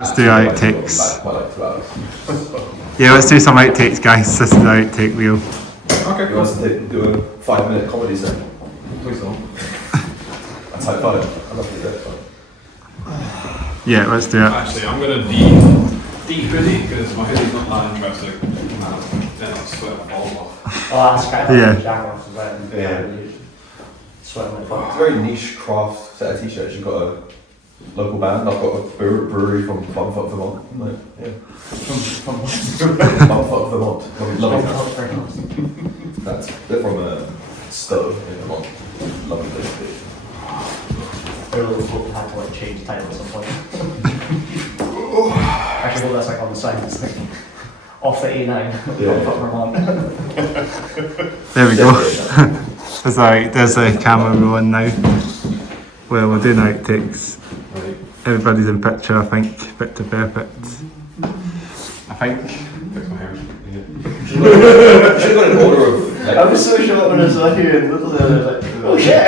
Let's do outtakes. Quite like 2 hours. Yeah, let's do some outtakes, guys. This is the outtake wheel. Okay, you want us to do a 5-minute comedy set? Please don't. That's high five. I love to do that. Yeah, let's do it. Actually, I'm going to de-hoodie because my hoodie's not that interesting. Then I'll sweat all off. Oh, that's kind of Yeah. jack off as well. Yeah. Sweating like It's fuck. a very niche craft set of t-shirts. You've got a local band. I've got a brewery from Bumfuck, Vermont. Like, yeah. From Bumfuck, Vermont. Lovely. That's they're from Stowe in Vermont. Lovely place to be. I really hope we had to like change the title at some point. Actually, well, that's like on the sign. It's like off the A9. Yeah. Fuck Vermont. There we go. There's a camera rolling now. Well, we're doing outtakes. Right. Everybody's in picture, I think. Picture perfect. I think. Fix my hair. Yeah. Should have got an order of. Like, I was so shocked when I saw you and literally I was like, oh shit!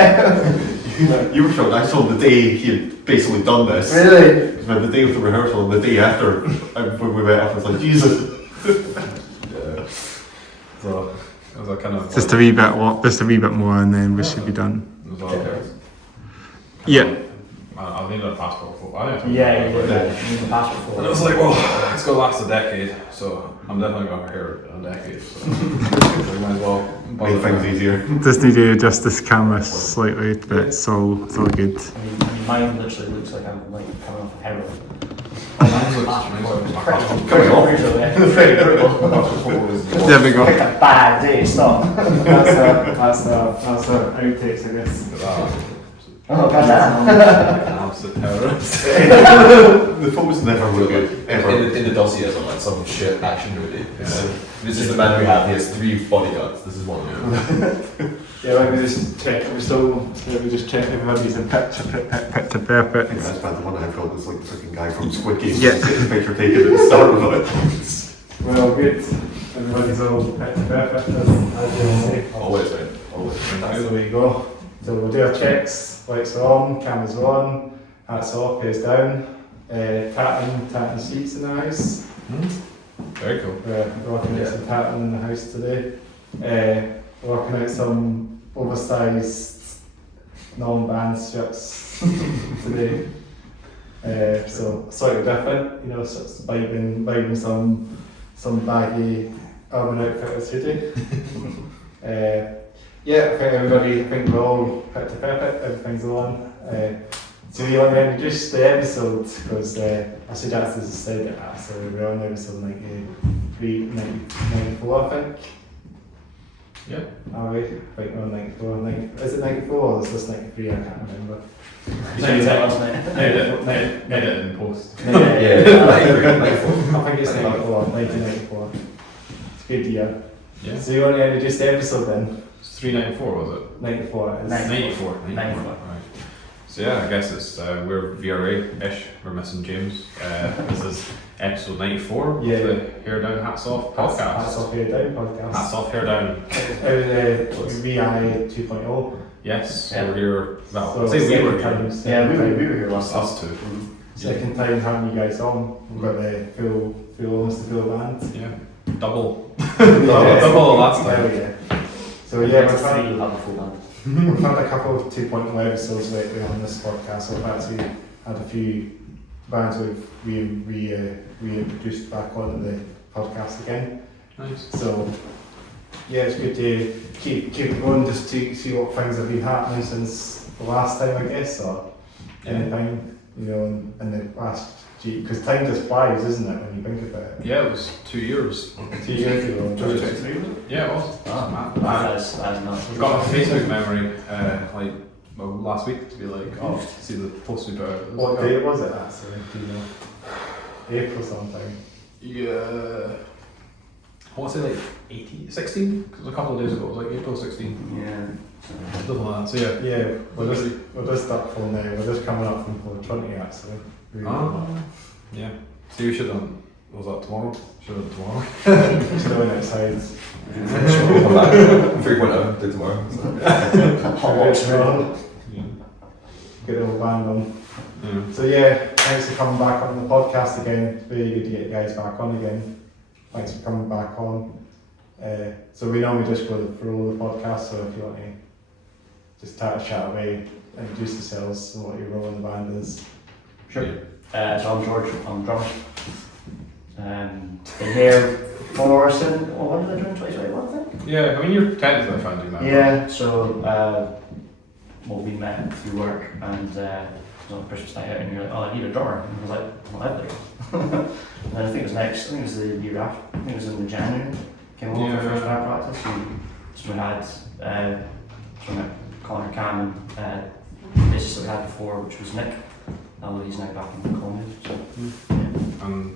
You were shocked. I saw the day he had basically done this. Really? But the day of the rehearsal and the day after, when we went up, I was like, Jesus. yeah. So, it was a kind of. Just a wee bit more and then we should be done. It was a, Yeah. I'll need a passport for. I don't know. Yeah, you need the passport for And it was like, well, it's going to last a decade, so I'm definitely going to hear it in a decade. So we might as well Make things easier. Just need to adjust this camera slightly, but it's all good. I mean, mine literally looks like I'm like coming off of heroin. Mine looks Coming off. It's pretty brutal. There we go. Picked a bad day to stop. That's the outtakes, I guess. Oh, goddamn. absolute terrorist. The photos never look good, ever. In the dossiers on like some shit action movie. This is the man we have. He has 3 bodyguards. This is one of them. Yeah, let me just check. Let me just check everybody's in picture perfect. That's bad. The one I felt was like the freaking guy from Squid Game. Yeah. The picture taken at the start of it. Well, good. Everybody's all picture perfect, as you say. Always, right? Always. There we go. So we'll do our checks. Lights are on, cameras are on, hats off, heads down. Tatting sheets in the house. Very cool. We're rocking out some tatting in the house today. Rocking out some oversized non-band shirts today. So slightly different, you know, so it's vibing some baggy urban outfitters hoodie. Yeah, I think we're all picture perfect, everything's on. So we want to introduce the episode because I should actually just say that. So we're on episode 94, I think. Yeah. Are we? I think we're on 94. Is it 94 or is this 93? I can't remember. Edit in post. Yeah. 94. I think it's 94, 1994. It's a good year. Yeah. So you want to introduce the episode then? It's 394, was it? 94 it is. 94. 94. Right. So yeah, I guess it's we're VRA-ish. We're missing James. This is episode 94 Yeah. of the Hair Down Hats Off podcast. Hats off, hair down podcast. Hats Off, Hair Down. VRA 2.0. Yes, Yeah. we're here. Well, So I'd say we second were time- here. Yeah, we second were here last time. Us two. Second time having you guys on. We've got the almost the full band. Yeah. Double. Double the last There time. we go. So yeah, Next three, you'll have a full band. we've had a couple of 2.0 episodes lately on this podcast. So we've actually had a few bands we've reintroduced back on the podcast again. Nice. So yeah, it's good to keep it going just to see what things have been happening since the last time, I guess, or anything, you know, in the last, because time just flies, isn't it, when you think about it? Yeah, it was 2 years. 2 years ago. 2023, was it? Yeah, it was. Ah, Mad. that's not. We've got a Facebook memory, last week to be like, oh, see the post we put out. What date was it actually? Do you know? April sometime. Yeah. I want to say like 18, 16? Because a couple of days ago it was like April 16. Yeah. Something like that. So yeah. Yeah, we're just up for now. We're just coming up from 420 actually. Really Yeah. So you should have done, was that tomorrow? Should have done tomorrow. just going outside. Come back. 3.0. Do tomorrow. Hot watch around. Yeah. Get the old band on. Yeah. So yeah, thanks for coming back on the podcast again. Very good to get you guys back on again. Thanks for coming back on. So we normally just go through the podcast, so if you want to just chat away, introduce yourselves and what your role in the band is. Sure. So I'm George, I'm drummer. Been here for when did I join 2021, I think? Yeah, I mean, you're technically a founding member. Yeah, so we met through work and it was on a Christmas night out and you're like, oh, I need a drummer. And I was like, well, I've there. And then I think it was the year after, I think it was in January, came over for first band practice and so we had Connor, Cam and the bassist that we had before, which was Nick. Although he's now back in Colombia. So,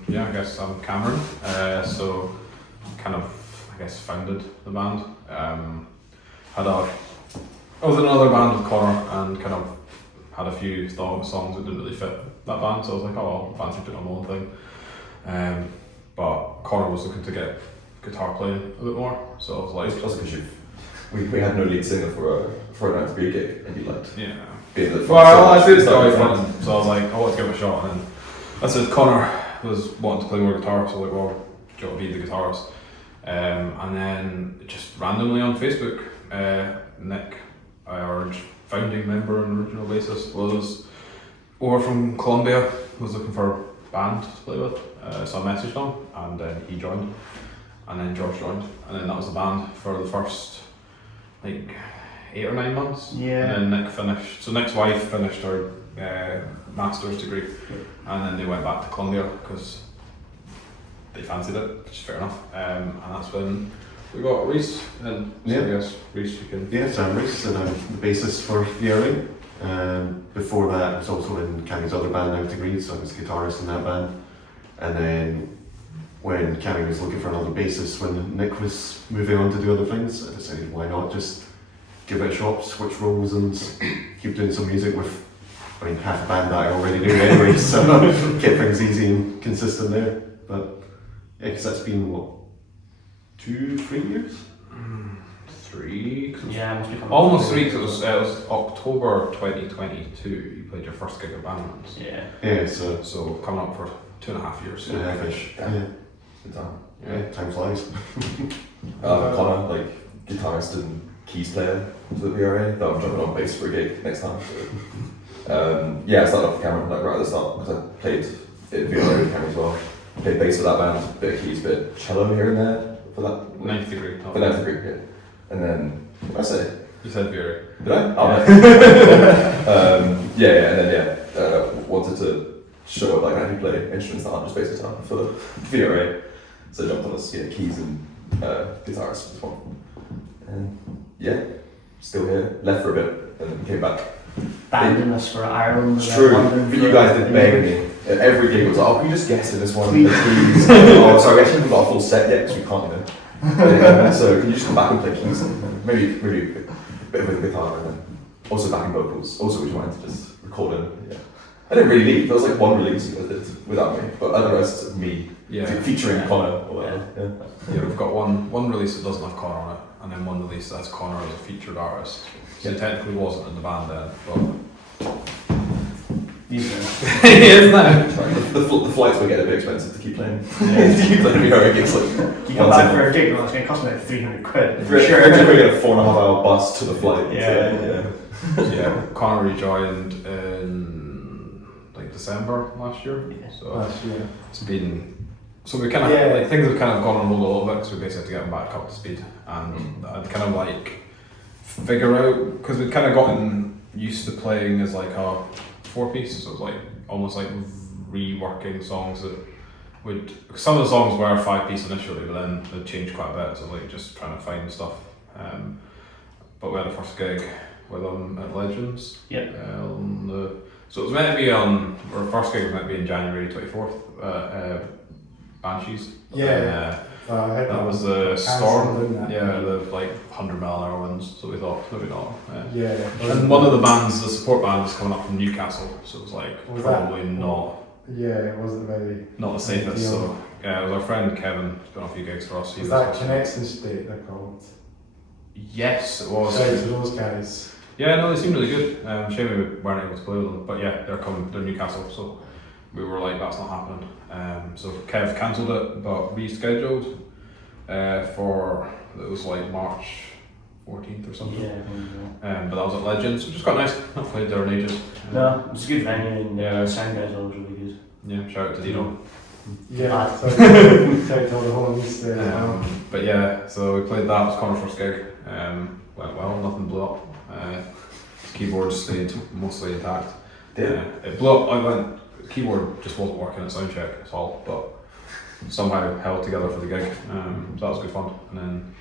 I guess I'm Cameron. So kind of, I guess, founded the band. I was in another band with Connor and kind of had a few songs that didn't really fit that band. So I was like, oh, well, fancy doing my own thing. But Connor was looking to get guitar playing a bit more. So I was like, Plus because we had no lead singer for an out-of-beer gig, and you liked yeah. being the front. Well, I did start fun, so I was like, I want to give it a shot. And then I said Connor was wanting to play more guitar, so I was like, well, do you want to be the guitarist? And then just randomly on Facebook, Nick, our founding member and original bassist, was over from Colombia, was looking for a band to play with. So I messaged him, and then he joined, and then George joined, and then that was the band for the first, like, 8 or 9 months. Yeah. And then Nick finished. So Nick's wife finished her master's degree, and then they went back to Colombia because they fancied it, which is fair enough. And that's when we got Reese. And so I guess Reese, you can. Yeah, so I'm Reese and I'm the bassist for VRA. Before that, I was also in Cammy's other band, Outtakes, so I was guitarist in that band. And then when Cammy was looking for another bassist, when Nick was moving on to do other things, I decided why not just give it a shot, switch roles and keep doing some music with, half a band that I already knew anyway, so kept things easy and consistent there. But yeah, because that's been, 2-3 years? 3? Yeah, it must be Almost 3, because it was October 2022, you played your first gig at Bandlands. Yeah. Yeah, so So coming up for 2.5 years. 2.5-ish. Yeah. Good time. Yeah, time flies. Connor, like guitarist and keys player to the VRA, that I'm jumping on bass for a gig next time. So, I started off with Cameron like right at the start because I played in VRA with Cameron as well. Played bass for that band, bit of keys, bit of cello here and there for that. 9th degree. For 9th degree, yeah. And then, what did I say? You said VRA. Did I? Oh, and then wanted to show up like how you play instruments that aren't just bass guitar for the VRA. So I jumped on as keys and guitarist as well. And still here. Left for a bit and then came back. Banding us for Ireland. It's true, but you guys did beg me. At every gig was like, oh, can you just guess in this one? The keys. Oh, sorry, we actually haven't got a full set yet because we can't even. So can you just come back and play keys? Maybe a bit of a guitar and then also backing vocals. Also, we wanted to just record in. Yeah. I didn't really leave. There was like one release you guys did without me, but otherwise it's me featuring Connor or whatever. Yeah, we've got one release that doesn't have Connor on it, and then one release that has Connor as a featured artist. So he technically wasn't in the band then, but He is now. The flights will get a bit expensive to keep playing. To keep playing VRA gigs like. You come back for a gig, well, it's going to cost me like 300 quid. For sure. We're going to get a 4.5-hour bus to the flight. Yeah, Connor rejoined in like December last year. So it's been. So we kind of like things have kind of gone on hold a little bit because we basically had to get them back up to speed, and I'd kind of like figure out because we'd kind of gotten used to playing as like a 4-piece, so it was like almost like reworking songs that would. Some of the songs were 5-piece initially, but then they changed quite a bit. So like just trying to find stuff. But we had a first gig with them at Legends. Yep. So it was meant to be on. Our first gig was meant to be in January 24th. Banshees. Yeah. That was the storm. Yeah, the like 100-mile-an-hour winds. So we thought maybe not. And one of the bands, the support band, was coming up from Newcastle, so it was like probably not. Yeah, it wasn't very. Not the safest. So yeah, it was our friend Kevin. Who's done a few gigs for us. Was that Connection State they're called? Yes, it was. Shout out to those guys. Yeah, no, they seem really good. Shame we weren't able to play with them, but yeah, they're coming. They're Newcastle, so we were like, that's not happening. So Kev cancelled it, but rescheduled for, it was like March 14th or something. Yeah, I think so. But that was at Legends, which was quite nice. Not played there in ages. No, it's a good venue and Yeah. the sound guys are always really good. Yeah, shout out to Dino. Yeah, so checked all the horns there as well. But yeah, so we played that. It was Connor's first gig. Went well, nothing blew up. Keyboard stayed mostly intact. It blew up. The keyboard just wasn't working at soundcheck at all, but somehow held together for the gig. So that was good fun. And then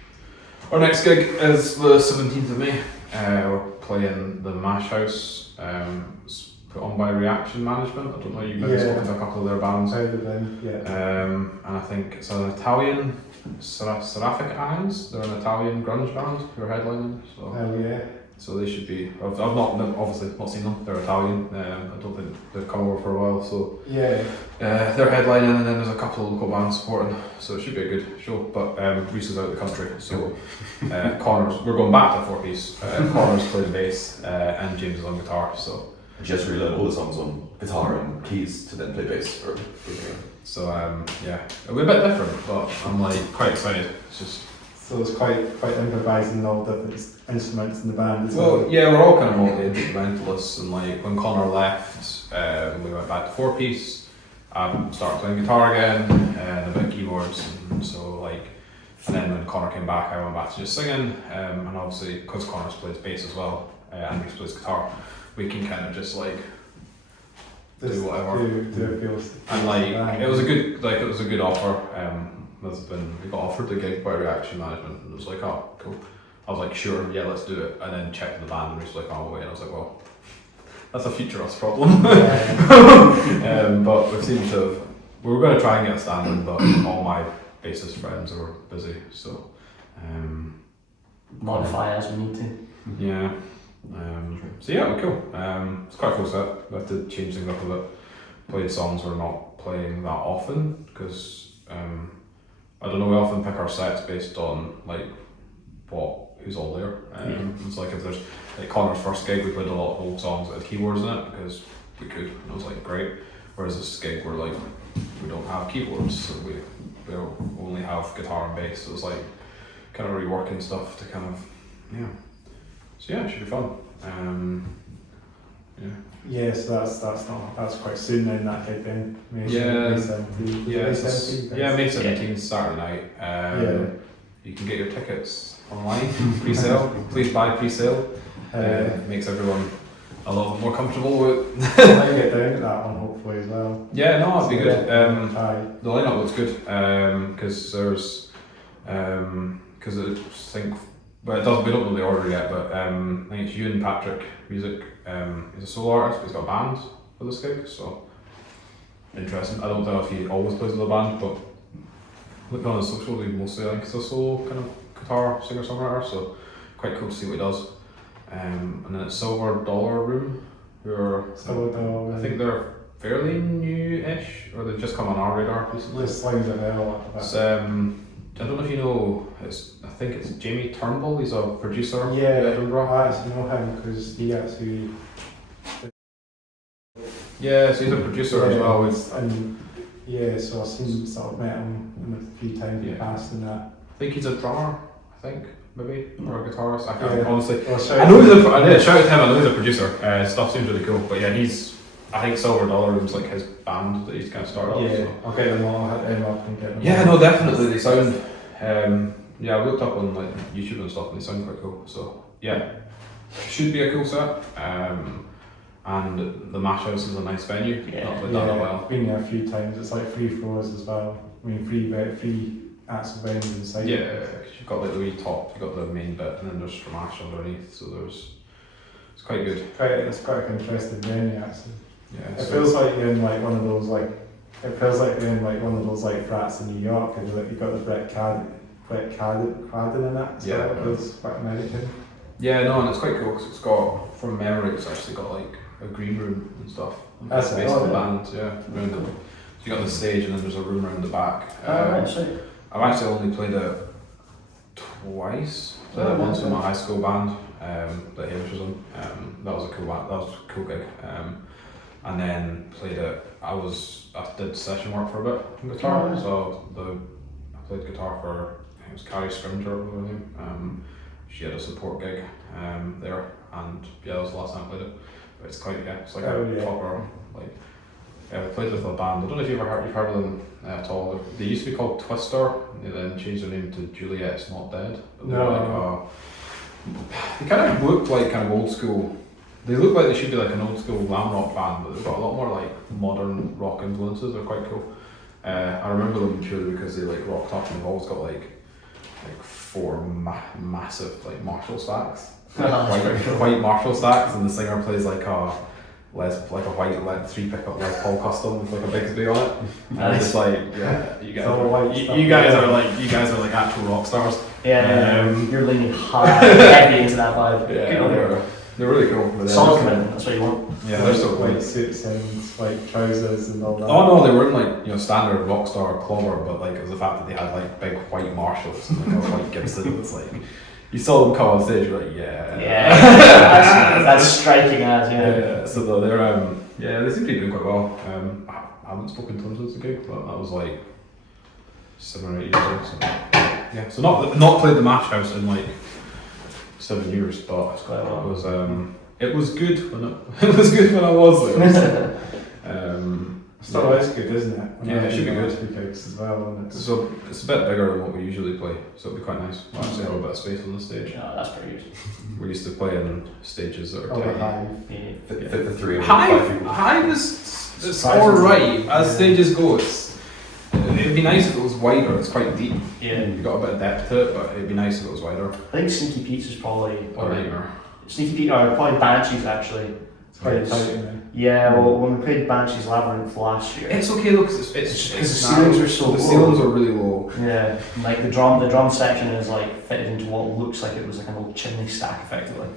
our next gig is the 17th of May. We're playing the Mash House. It's put on by Reaction Management. I don't know, you guys spoken to a couple of their bands. And I think it's an Italian, Seraphic Eyes. They're an Italian grunge band who are headlining. So. Hell yeah. So they should be. I've not obviously not seen them. They're Italian. I don't think they've come over for a while. So yeah, they're headlining, and then there's a couple of local bands supporting. So it should be a good show. But Reese is out of the country, so Connor's. We're going back to 4-piece. Connor's playing bass, and James is on guitar. So Just relearn all the songs on guitar and keys to then play bass. So yeah, it'll be a bit different, but I'm like quite excited. It's just. so it's quite improvising all different instruments in the band as well. Well, yeah, we're all kind of multi-instrumentalists, and like when Connor left, we went back to 4-piece. Started playing guitar again, and a bit of keyboards, and so like, and then when Connor came back, I went back to just singing, and obviously because Connor plays bass as well, and Reese plays guitar, we can kind of just like do whatever. Do it feels. And like it was a good offer. We got offered the gig by Reaction Management, and it was like, oh, cool. I was like, sure, yeah, let's do it. And then checked the band, and Reese was like, oh, wait. And I was like, well, that's a future us problem. But we seem to have. We were going to try and get a stand-in, but all my bassist friends were busy, so. Modify as we need to. Yeah. So yeah, we're cool. It's quite a cool set. We had to change things up a bit. Played songs we're not playing that often because I don't know. We often pick our sets based on like who's all there. It's like if there's like Connor's first gig, we played a lot of old songs that had keyboards in it because we could, and it was like great. Whereas this gig, we're like we don't have keyboards, so we only have guitar and bass. So it's like kind of reworking stuff to kind of So yeah, it should be fun. Yeah, so that's quite soon then, that gig then. May 17th. May 17th, Saturday night. You can get your tickets online, pre-sale. Please buy pre-sale. Makes everyone a lot more comfortable with. I get down to that one hopefully as well. Yeah, no, it'd be good. The lineup looks good because there's because I think. But we don't know the order yet, but I think it's Ewan Patrick Music. He's a solo artist, but he's got a band for this gig, so interesting. I don't know if he always plays with a band, but looking on his socials, he mostly I think he's a solo kind of guitar singer-songwriter, so quite cool to see what he does. And then it's Silver Dollar Room, who are, I think they're fairly new-ish, or they've just come on our radar recently. Just slings it out. I don't know if you know, I think it's Jamie Turnbull, he's a producer. Yeah, I actually know him because he actually. Yeah, so he's a producer as well. So I've seen sort of met him a few times in the past and that. I think he's a drummer, maybe, or a guitarist. I can't honestly. Well, I know I did shout out to him, I know he's a producer. Stuff seems really cool, but yeah, I think Silver Dollar Room's like his band that he's kind of started up. Yeah, so. I'll get them all, I'll hit them up and get them Yeah, all. no, definitely, they sound, I looked up on like YouTube and stuff and they sound quite cool, so yeah, should be a cool set. And the Mash House is a nice venue, not played that well. I've been there a few times, it's like 3 floors as well. I mean, three acts of venues inside. Yeah, you've got like the wee top, you've got the main bit, and then there's Mash underneath, so it's quite good. It's quite an interesting venue actually. Yeah, It feels like you're in like one of those flats in New York, and like you've got the Brett Carden in that. So Yeah. it feels quite American. Yeah, no, and it's quite cool because it's got, from memory, it's actually got like a green room and stuff. That's based on the band, so you got the stage and then there's a room around the back. I've actually only played it twice. Played it once with my high school band that Hamish was in. That was a cool gig. and then played it. I did session work for a bit on guitar, I played guitar for, I think it was Carrie Scrimger, was her name. She had a support gig there, and yeah, that was the last time I played it. But it's quite, it's like a proper, like, I played with a band. I don't know if you've heard of them at all. They used to be called Twister, and they then changed their name to Juliet's Not Dead. But they kind of look like kind of old school. They look like they should be like an old school glam rock band, but they've got a lot more like modern rock influences. They're quite cool. I remember them purely because they like rocked up, and they've always got like 4 massive like Marshall stacks, white Marshall stacks, and the singer plays like a white 3-pickup Les Paul custom with like a Bixby on it. And it's just like, yeah, you guys are like actual rock stars. Yeah, you're leaning heavy into that vibe. Yeah, they're really cool. Solid commitment, that's what you want. Yeah, they're so white suits and white trousers and all that. Oh no, they weren't like standard rock star clobber, but like it was the fact that they had like big white Marshalls and like a white Gibson. It's like you saw them come on stage, you're like, yeah, that's striking as So they're they seem to be doing quite well. I haven't spoken to them since the gig, but that was like 7 or 8 years ago. So yeah, so not played the Mash House in like 7 years, but it was good when I was there. Still is good, isn't it? It should be good. Gigs as well, So it's a bit bigger than what we usually play, so it'll be quite nice. We'll actually have a bit of space on the stage. Yeah, that's pretty good. We used to play in stages that are tiny. Fit the 3 Hive is alright as stages go. It'd be nice if it was wider. It's quite deep. Yeah, you've got a bit of depth to it, but it'd be nice if it was wider. I think Sneaky Pete's is probably Sneaky Pete, or probably Banshees actually. It's quite tight in there. Yeah, well, when we played Banshees Labyrinth last year, it's okay though, because the ceilings are so low. The ceilings are really low. Yeah, and like the drum section is like fitted into what looks like it was like an old chimney stack, effectively.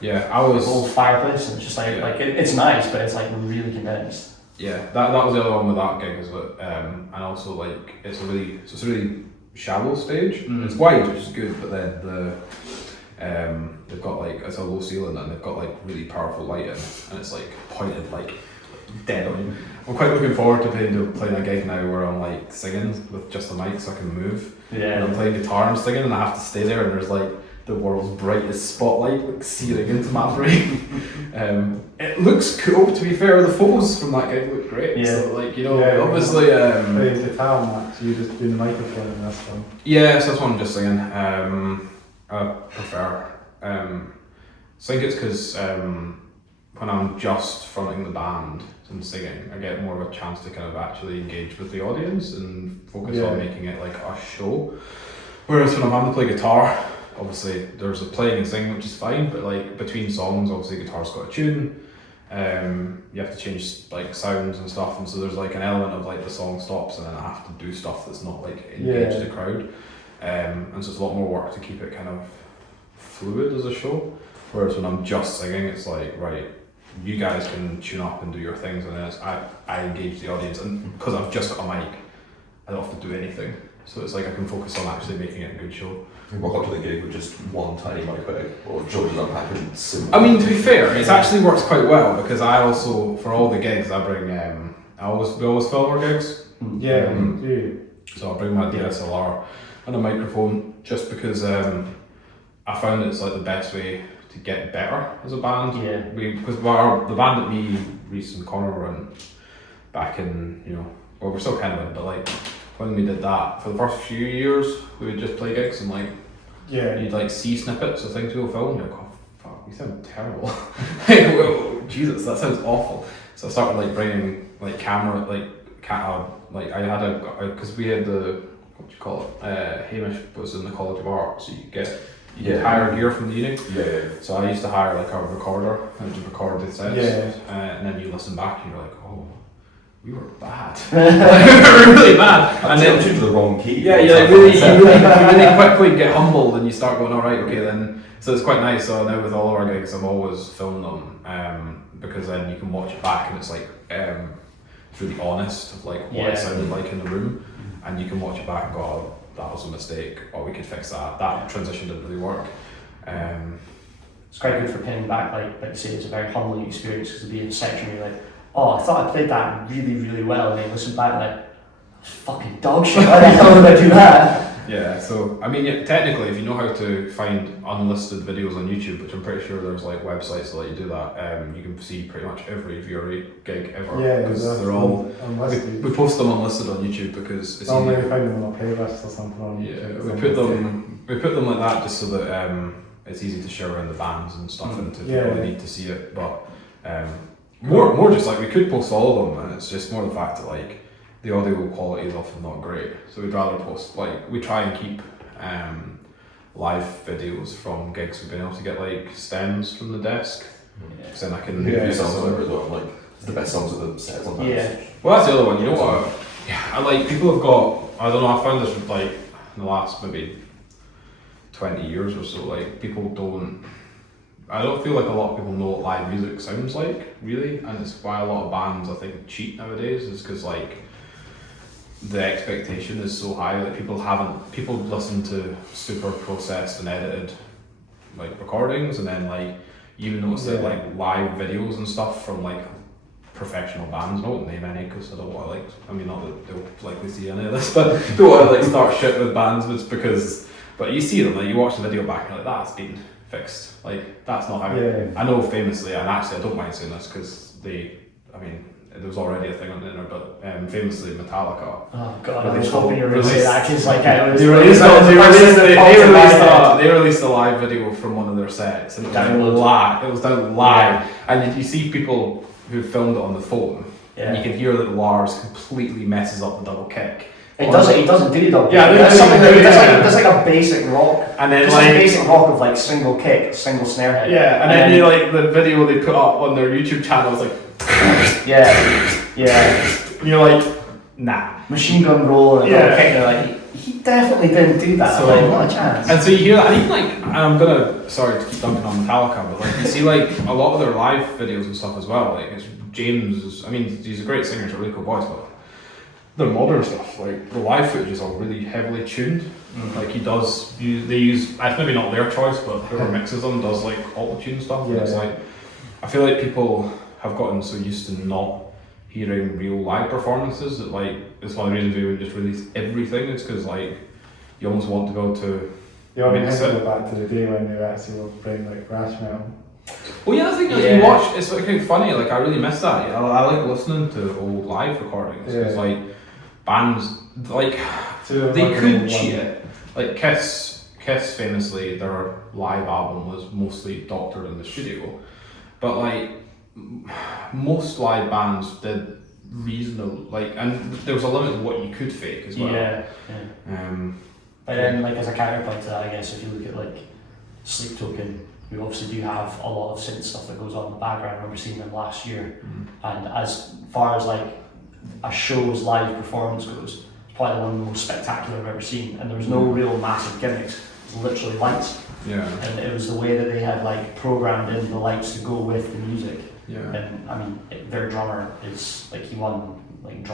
Yeah, I was old fireplace, and it's just like it's nice, but it's like really condensed. Yeah, that was the other one with that gig is that, and also like it's a really shallow stage. It's wide, which is good, but then they've got like, it's a low ceiling and they've got like really powerful lighting, and it's like pointed like dead on you. I'm quite looking forward to playing a gig now where I'm like singing with just the mic so I can move. Yeah. And I'm playing guitar and singing, and I have to stay there, and there's like the world's brightest spotlight like searing into my brain. It looks cool, to be fair. The photos from that gig look great. Yeah. So like, obviously playing guitar match, you just doing the microphone in this one. Yeah, so that's what I'm just singing. I prefer. I think it's because when I'm just fronting the band and singing, I get more of a chance to kind of actually engage with the audience and focus on making it like a show. Whereas when I'm having to play guitar, obviously there's a playing and singing, which is fine, but like between songs, obviously guitar's got a tune. You have to change like sounds and stuff, and so there's like an element of like the song stops and then I have to do stuff that's not like engage the crowd. And so it's a lot more work to keep it kind of fluid as a show. Whereas when I'm just singing, it's like, right, you guys can tune up and do your things, and then I engage the audience, and because I've just got a mic, I don't have to do anything. So it's like I can focus on actually making it a good show. You walk up to the gig with just one tiny mic bag, or George's unpacking. I mean, to be fair, it actually works quite well, because I also, for all the gigs, I bring, we always film our gigs. Yeah, so I bring my DSLR and a microphone, just because I found it's like the best way to get better as a band. Yeah. Because the band that me, Reese and Connor were in back in, well, we're still kind of in, but like when we did that, for the first few years, we would just play gigs and like, you'd like see snippets of things we were filming, you're like, oh fuck, we sound terrible. Whoa, Jesus, that sounds awful. So I started like bringing like camera, I had because we had the, what do you call it, Hamish was in the College of Art, so you could hire gear from the uni. So I used to hire like a recorder and just record the sets, and then you listen back and you're like, oh, we were bad. We were really bad. And then tuned to the wrong key. Yeah, you really quickly get humbled and you start going, all right, okay then. So it's quite nice. So now with all of our gigs, I've always filmed them, because then you can watch it back and it's like it's really honest of like what it sounded like in the room, and you can watch it back and go, oh, that was a mistake, or we could fix that. That transition didn't really work. It's quite good for pinning back, like you say, it's a very humbling experience, because to be in a section where you're like, oh, I thought I played that really, really well, and then listen back like, fucking dog shit, why the hell did I do that? Yeah, so I mean, yeah, technically, if you know how to find unlisted videos on YouTube, which I'm pretty sure there's like websites that let you do that, you can see pretty much every VRA gig ever. Yeah, because exactly. they're all. Unlisted. We post them unlisted on YouTube because it's Normally easy. we find them on a playlist or something on Yeah, YouTube. we put them like that just so that it's easy to share around the bands and stuff, and to people that need to see it. But more just like we could post all of them, and it's just more the fact that like the audio quality is often not great. So we'd rather post like we try and keep live videos from gigs. We've been able to get like stems from the desk, because then I can Yeah. New songs or whatever as well. Like it's the best songs of the set sometimes. Yeah. Well, that's the other one. You know what? Yeah, I like people have got. I don't know. I found this with like in the last maybe 20 years or so. Like people don't. I don't feel like a lot of people know what live music sounds like, really, and it's why a lot of bands I think cheat nowadays. Is because like the expectation is so high that people listen to super processed and edited like recordings, and then like you notice that like live videos and stuff from like professional bands. I won't name any because I don't want to like. I mean, not that they'll likely see any of this, but don't want to like start shit with bands. It's because, but you see them like you watch the video back and you're like that's been fixed. Like that's not how. Yeah. I know famously, and actually I don't mind saying this because I mean, there was already a thing on the internet, but famously Metallica. Oh god, Well, I was they hoping you were going to say released- that, because like I was... They released a live video from one of their sets, and it was Download. live. It was done live, and you see people who filmed it on the phone, and you can hear that Lars completely messes up the double kick. It doesn't do double. Yeah, It does they something do, like, yeah. that's like a basic rock. And then Just like a basic rock of like single kick, single snare head. yeah, and then you like the video they put up on their YouTube channel is like yeah. you're like nah. Machine gun roll and a Yeah. double kick, and you're like, he definitely didn't do that. So- Like, not a chance. And so you hear that, and even like, and I'm gonna, sorry to keep dumping on Metallica, but like you see like a lot of their live videos and stuff as well. Like it's I mean, he's a great singer, he's a really cool voice, but the modern stuff, like the live footage is all really heavily tuned. Like they use, it's maybe not their choice, but whoever mixes them does like auto-tune stuff. And it's Yeah. like, I feel like people have gotten so used to not hearing real live performances that like, it's one of the reasons we would just release everything, is because like, you almost want to go to You want mix to it. go back to the day when they actually were playing like thrash metal. Well, yeah, I think like, Yeah. you watch. It's like kind of funny. Like I really miss that. I like listening to old live recordings because Yeah. like bands like So they like could one- cheat it. Like Kiss famously, their live album was mostly doctored in the studio, but like most live bands did reasonable. Like, and there was a limit to what you could fake as well. Yeah. But then, like as a counterpoint to that, I guess if you look at like Sleep Token, we obviously do have a lot of synth stuff that goes on in the background. I remember seeing them last year, and as far as like a show's live performance goes, it's probably one of the most spectacular I've ever seen. And there was no real massive gimmicks; it's literally lights, Yeah. and it was the way that they had like programmed in the lights to go with the music. Yeah. And I mean, their drummer is like he won like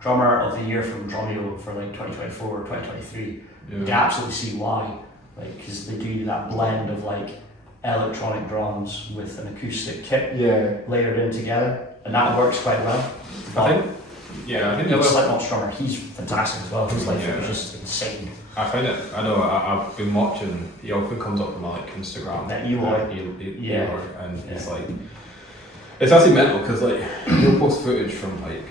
drummer of the year from Drumeo for like 2024 or 2023. You can absolutely see why, like because they do that blend of like electronic drums with an acoustic kit Yeah. layered in together, and that works quite well. I think the The other. Slipknot drummer, he's fantastic as well. His life Yeah. is just insane. I find it. I know. I've been watching. He often comes up on my like Instagram. That Eloy. Yeah. Yeah. And it's Yeah. like, it's actually mental because like he'll post footage from like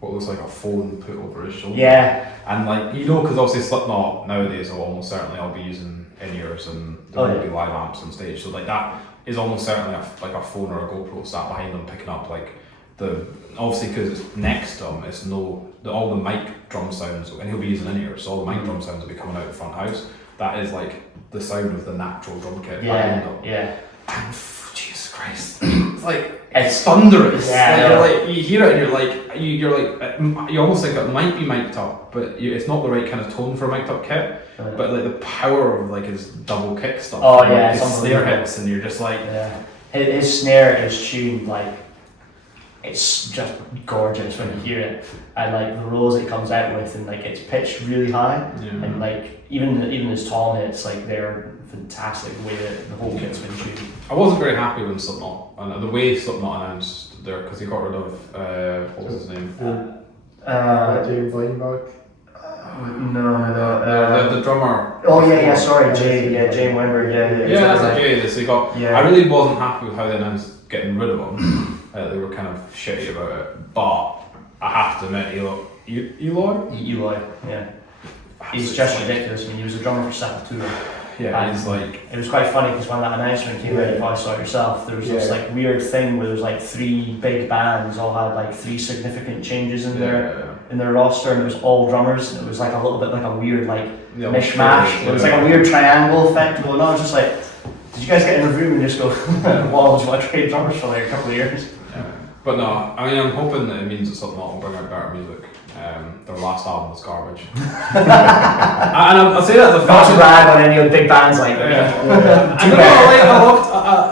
what looks like a phone put over his shoulder. Yeah, And like because obviously Slipknot nowadays will almost certainly I'll be using in-ears and there won't be live amps on stage. So like that is almost certainly like a phone or a GoPro sat behind them picking up like the obviously because it's next to him. It's all the mic drum sounds, and he'll be using in-ears. So all the mic drum sounds will be coming out the front house. That is like the sound of the natural drum kit behind them. yeah. And Jesus Christ, it's like it's thunderous. Yeah, Like, you're like you hear it and you're like you almost think it might be mic'd up, but it's not the right kind of tone for a mic'd up kit. But like the power of like his double kick stuff. Oh, and, yeah, like, his it's snare unbelievable. hits, and you're just like Yeah, his snare is tuned like it's just gorgeous when you hear it, and like the rolls it comes out with, and like it's pitched really high, yeah. and like even his tom hits like they're fantastic the way that the whole kit's been tuned. I wasn't very happy when Slipknot, and the way Slipknot announced there, because he got rid of, what was his name? James Weinberg. The drummer. Sorry, Jay Weinberg, that's a Jay. So he got. Yeah. I really wasn't happy with how they announced getting rid of him. They were kind of shitty about it, but I have to admit, Eloy, yeah. He's just ridiculous. I mean, he was a drummer for Sepultura. Yeah, he's like. It was quite funny because when that announcement came out, you probably saw it yourself. There was this like weird thing where there was like 3 big bands all had like 3 significant changes in their roster, and it was all drummers. And it was like a little bit like a weird like mishmash. It was like a weird triangle effect going on. It was just like, did you guys get in a room and just go, "Well, do you want to trade drummers for like a couple of years?" Yeah. But no, I mean, I'm hoping that it means that Slipknot will bring out better music. Their last album was garbage. And I'll say that as a fan. Not to brag on any of the big bands like that.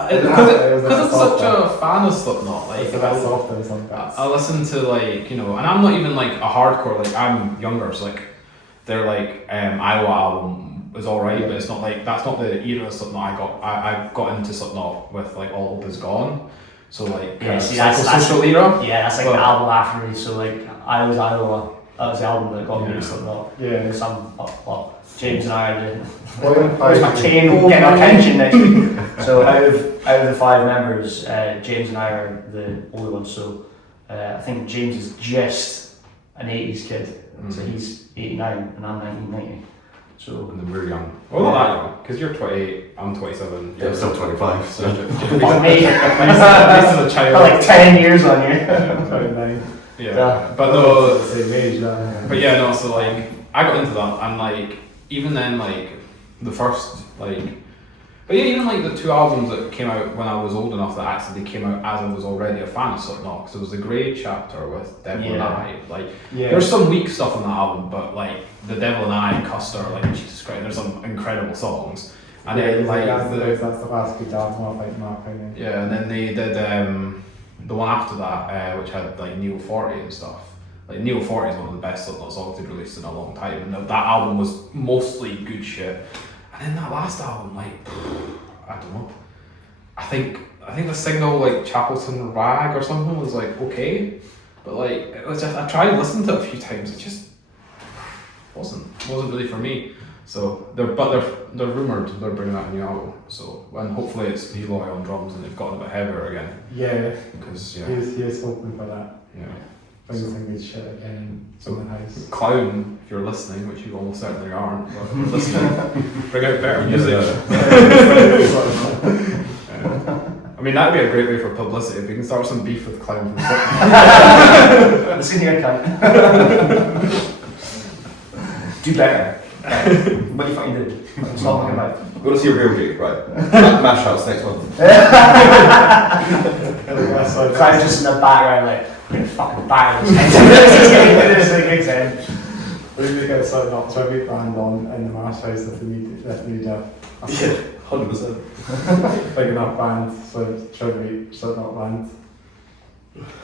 Because it's such a fan of Slipknot. Like, I listen to like, and I'm not even like a hardcore. Like, I'm younger, so like their like Iowa album is alright, but it's not like that's not the era of Slipknot I got into Slipknot with like All Hope Is Gone. So like that's era. Yeah, that's like the album after me. So like I was Iowa. That was the album that got me to Slipknot. Yeah. James and I are where's my team getting our attention next week? So out of the 5 members, James and I are the older ones. So I think James is just an 80s kid. Mm-hmm. So he's 89 and I'm 1990. So and then we're young. Well, not that young, because you're 28, I'm 27. Yeah, I'm still 25. So fuck me. This is a child. Like 10 years on you. 29. Yeah, but no, same age now. But yeah, no. So like, I got into that, and like, even then, like, the first like, but yeah, even like the 2 albums that came out when I was old enough that actually came out as I was already a fan of Slipknot. Because it was the VRA Chapter with Devil and I. Like, there's some weak stuff on that album, but like the Devil and I, Custer, like Jesus Christ, there's some incredible songs. And then like that's the last good album, I think, in my opinion. Yeah, and then they did the one after that, which had like Neo 40 and stuff. Like Neo 40 is one of the best Slipknot songs they've released in a long time, and that album was mostly good shit. And then that last album, like, I don't know. I think the single like Chapelton Rag or something was like okay, but like it was just, I tried to listen to it a few times. It just wasn't really for me. So they're rumoured they're bringing out a new album. So when hopefully it's Eloy on drums and they've gotten a bit heavier again. Yeah. Because he is hoping for that. Yeah. Bring some good shit again. So in the house. Clown, if you're listening, which you almost certainly aren't, but if you're listening, bring out better music. I mean, that'd be a great way for publicity if we can start some beef with Clown from Slipknot. Listen here, cunt. Do better. What do you fucking do? It's not looking about. Go to see your real gig, right? Mash House next month. Clown's just in the background, like, we're gonna fucking buy this. This is we need to get a Slipknot tribute band on in the Marsh House if we need a 100%. big enough band, so tribute Slipknot band.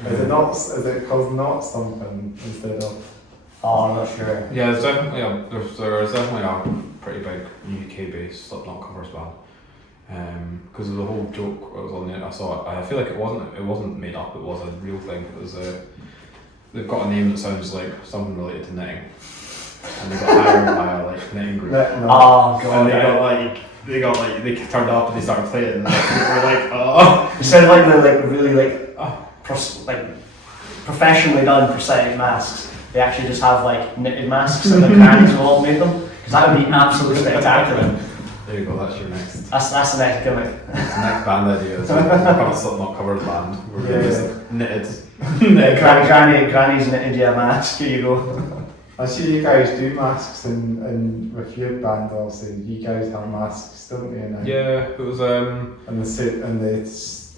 Is it called Not Something instead of? Oh, I'm not sure. Yeah, there's definitely a pretty big UK-based Slipknot covers band. Because of the whole joke I was on there, I saw it. I feel like it wasn't made up. It was a real thing. It was they've got a name that sounds like something related to knitting, and they got hired by a like knitting group. Oh god! And they turned up and they started playing, and like, people were like, oh. It sounded like the really professionally done prosthetic masks. They actually just have like knitted masks and the crannies have all made them, because that would be absolutely spectacular. There you go, that's your next. That's the next gimmick. That's the next band idea. So we've got a Slipknot covers band. We're just knitted. Granny's knitted mask. Here you go. I see you guys do masks and with your band obviously. You guys have masks, don't you? Now? Yeah, it was and the suit and the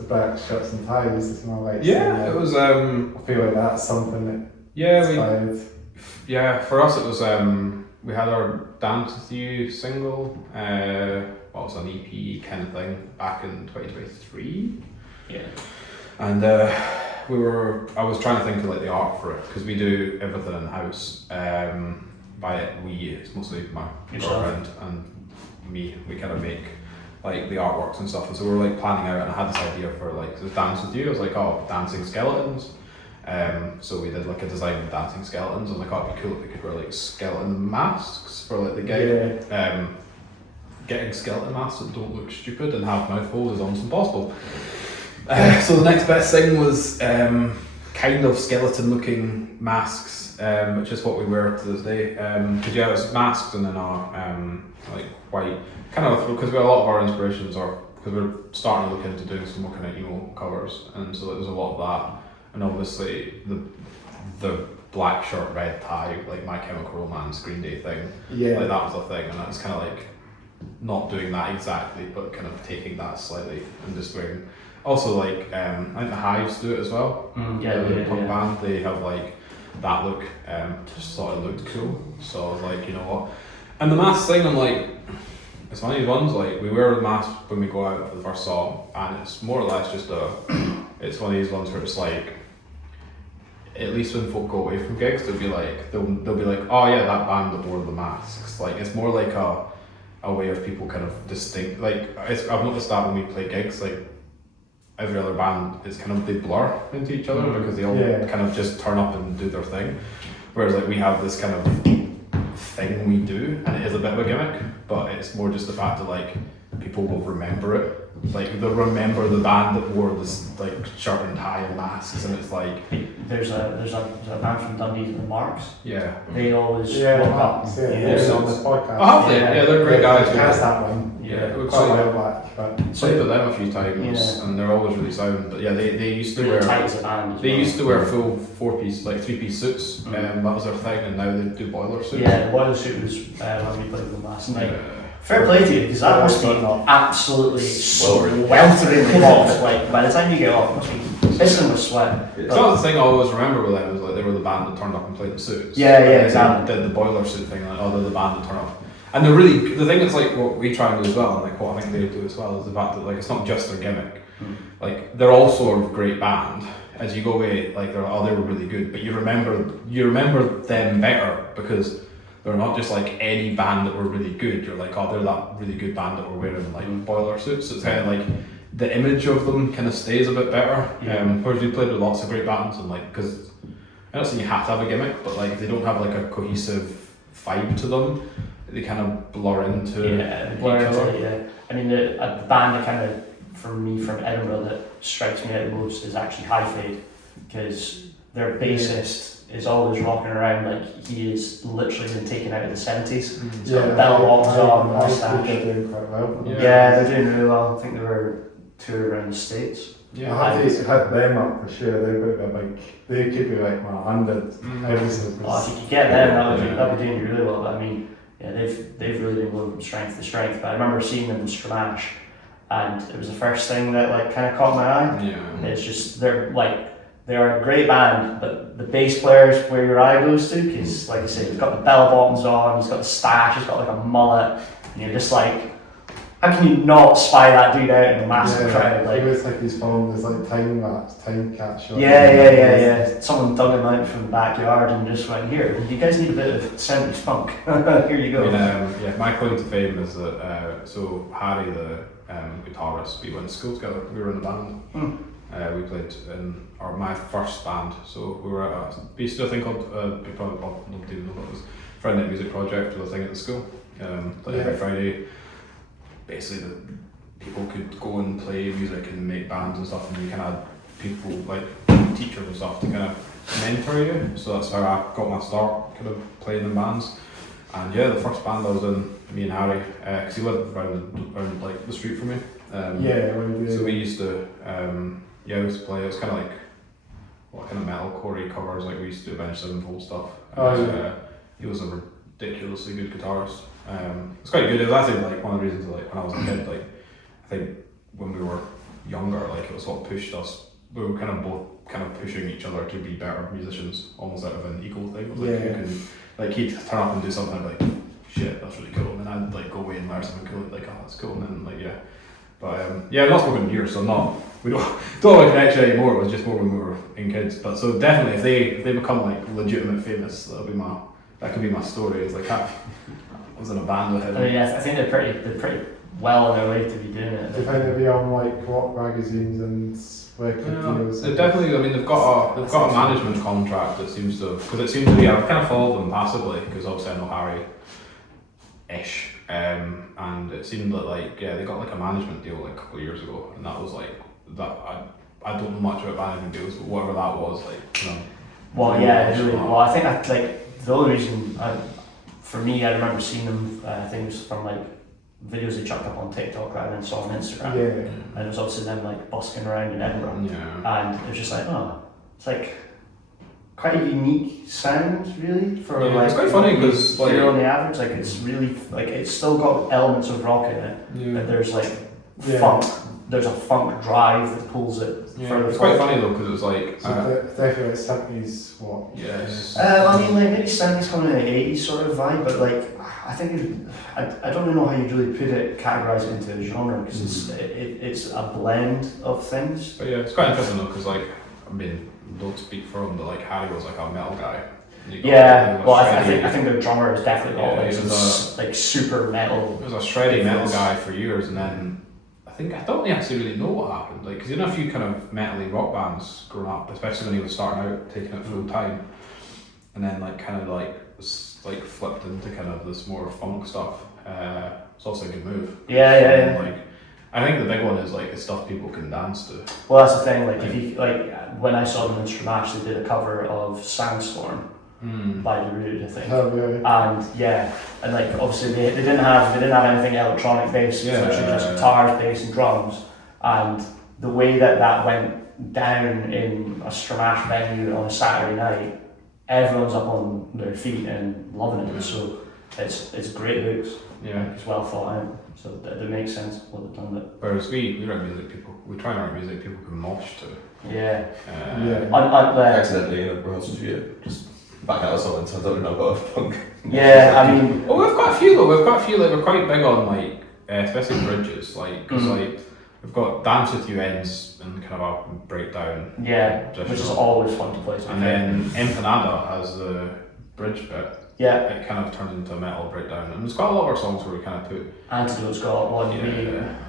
black shirts and ties. It's not like it was I feel like that's something that. For us it was we had our Dance With You single, it was an EP kind of thing back in 2023. Yeah. And I was trying to think of like the art for it, because we do everything in house. By it, it's mostly my girlfriend and me. We kind of make like the artworks and stuff, and so we were like planning out, and I had this idea for like this dance with you. I was like, oh, dancing skeletons. So we did like a design of dancing skeletons, and I thought it'd be cool if we could wear like skeleton masks for like the gig. Yeah. Getting skeleton masks that don't look stupid and have mouth holes is almost impossible. So the next best thing was kind of skeleton looking masks, which is what we wear to this day. Because yeah, it's masks and then like white, kind of, because we had a lot of our inspirations are, because we're starting to look into doing some more kind of emo covers, and so there's a lot of that, and obviously the black shirt, red tie, like My Chemical Romance, Green Day thing, like that was a thing, and that's kind of like not doing that exactly, but kind of taking that slightly and just wearing. Also, like I think the Hives do it as well. The punk band, they have like that look. Just thought it looked cool, so I was like, you know what. And the mask thing, I'm like, it's one of these ones, like we wear the mask when we go out for the first song, and it's more or less just it's one of these ones where it's like, at least when folk go away from gigs, they'll be like, oh yeah, that band that wore the masks. Like it's more like a way of people kind of distinct. Like I've noticed that when we play gigs, like every other band is kind of, they blur into each other because they all kind of just turn up and do their thing. Whereas like we have this kind of thing we do, and it is a bit of a gimmick, but it's more just the fact that like people will remember it. Like they'll remember the band that wore this like shirt and tie and masks, and it's like there's a band from Dundee, the Marks. Yeah. They always the rock Marks, up. they're on this podcast. Oh, have they? Yeah, they're great guys. Cast that one. Yeah, Quite a while back, but played with them a few times, and they're always really sound. But yeah, they used to really wear. tight as a band as they well. used to wear full 4-piece, like 3-piece suits. That was their thing, and now they do boiler suits. Yeah, the boiler suit was when we played with them last night. Yeah. Fair play to you, because that must be absolutely swelteringly hot. Like by the time you get off, it must be pissing with sweat. It's not the thing I always remember with them, was like they were the band that turned up and played the suits. Yeah, and exactly. They did the boiler suit thing, like, oh, they're the band that turn up. And they're really, the thing that's like what we try and do as well, and like what I think they do as well, is the fact that like it's not just their gimmick. Like they're also a great band. As you go away, like they were really good, but you remember them better because they're not just like any band that were really good. You're like, oh, they're that really good band that were wearing like boiler suits. It's kind of like the image of them kind of stays a bit better. Whereas we played with lots of great bands, and like, because I'm not saying you have to have a gimmick, but like if they don't have like a cohesive vibe to them, they kind of blur into each other. Yeah. I mean, the band that kind of, for me, from Edinburgh, that strikes me out the most is actually High Fade, because their bassist is always rocking around like he is literally been taken out of the 70s. He's got bell bottoms on, mustache. They're doing quite well. Yeah, they're doing really well. I think they were touring around the States. Yeah, I have to hit them up for sure. They've got like, they could be like 100 every single. Oh, if you could get them, that would be doing you really well. But I mean, yeah, they've really been going from strength to strength. But I remember seeing them in Stramash, and it was the first thing that like kind of caught my eye. Yeah. It's just they are a great band, but the bass player is where your eye goes to, because like I said, he's got the bell bottoms on, he's got the stash, he's got like a mullet, and you're just like, how can you not spy that dude out in a massive crowd? Like, he looks like he's following this like time capsule. Yeah. Someone dug him out from the backyard and just went, here, you guys need a bit of 70s funk. Here you go. My claim to fame is that so Harry, the guitarist, we went to school together. We were in the band. We played in my first band. So we were at we used to do a thing called you probably don't even know what it was, Friday Night Music Project, was a thing at the school. Every Friday, basically people could go and play music and make bands and stuff, and you kind of had people like teachers and stuff to kind of mentor you. So that's how I got my start, kind of playing in bands. And yeah, the first band I was in, me and Harry, because he lived around like the street from me. So we used to we used to play. It was kind of like what kind of metalcore covers. Like we used to do Avenged Sevenfold stuff. He was a ridiculously good guitarist. It's quite good. It was actually like one of the reasons like when I was a kid, like I think when we were younger, like it was what pushed us. We were kind of both kind of pushing each other to be better musicians, almost out of an ego thing. It was like you can, like he'd turn up and do something, I'd be like, shit, that's really cool. And then I'd like go away and learn something cool, like, oh, that's cool. And then like but I've not spoken in years, so we don't have a connection anymore. It was just more when we were in kids. But so definitely, if they become like legitimate famous, that'll that could be my story. It's like I was in a band with him. I mean, yeah, I think they're pretty well on their way to be doing it. Do you think they'll be on like rock magazines and record deals? They've definitely. I mean, they've got a management contract that seems to, because it seems to be. I've kind of followed them passively because obviously I know Harry-ish, and it seemed that like they got like a management deal like a couple of years ago, and that was like that. I don't know much about management deals, but whatever that was, like, you know. Well, yeah, really. Well, I think the only reason for me, I remember seeing them. I think it was from like videos they chucked up on TikTok rather than saw on Instagram. Yeah. And it was obviously them like busking around in Edinburgh. Yeah. And it was just like, oh, it's like quite a unique sound, really. For Yeah, like, it's quite funny because like, on the average, like it's really like it's still got elements of rock in it, but there's like funk. There's a funk drive that pulls it further. It's quite funny though because it was like definitely 70s what? Yes. I mean, like maybe 70s coming in the 80s sort of vibe, but like I think I don't really know how you'd really put it, categorize it into a genre because it's a blend of things. But yeah, it's quite interesting though because like I mean, don't speak for him, but like Harry was like a metal guy. Yeah, well, I think the drummer is definitely he was like super metal. He was a shreddy metal guy for years, and then I don't actually really know what happened. Like, because you know a few kind of metally rock bands growing up, especially when he was starting out, taking it full time, and then like kind of like flipped into kind of this more funk stuff. It's also a good move. Yeah. Like, I think the big one is like it's stuff people can dance to. Well, that's the thing. Like, if you like, when I saw them in Stramash, they did a cover of Sandstorm by The Root, I think. Oh, yeah. And like obviously they didn't have anything electronic based, so it's just guitars, bass, and drums. And the way that went down in a Stramash venue on a Saturday night, everyone's up on their feet and loving it. So it's great hooks. Yeah, it's well thought out. So it makes sense what they've done. But whereas we write music, we try and write music people can mosh to. Yeah. Accidentally in a rehearsal studio, just back out of song and turns out we've not got a punk. Yeah, I mean. Well, we've got a few though. We've got a few like we're quite big on like, especially bridges, like because like we've got Dance With You ends and kind of a breakdown. Yeah, which is always fun to play. And then Empanada has the bridge bit. Yeah. It kind of turns into a metal breakdown, and there's quite a lot of our songs where we kind of put. Antidote's got one.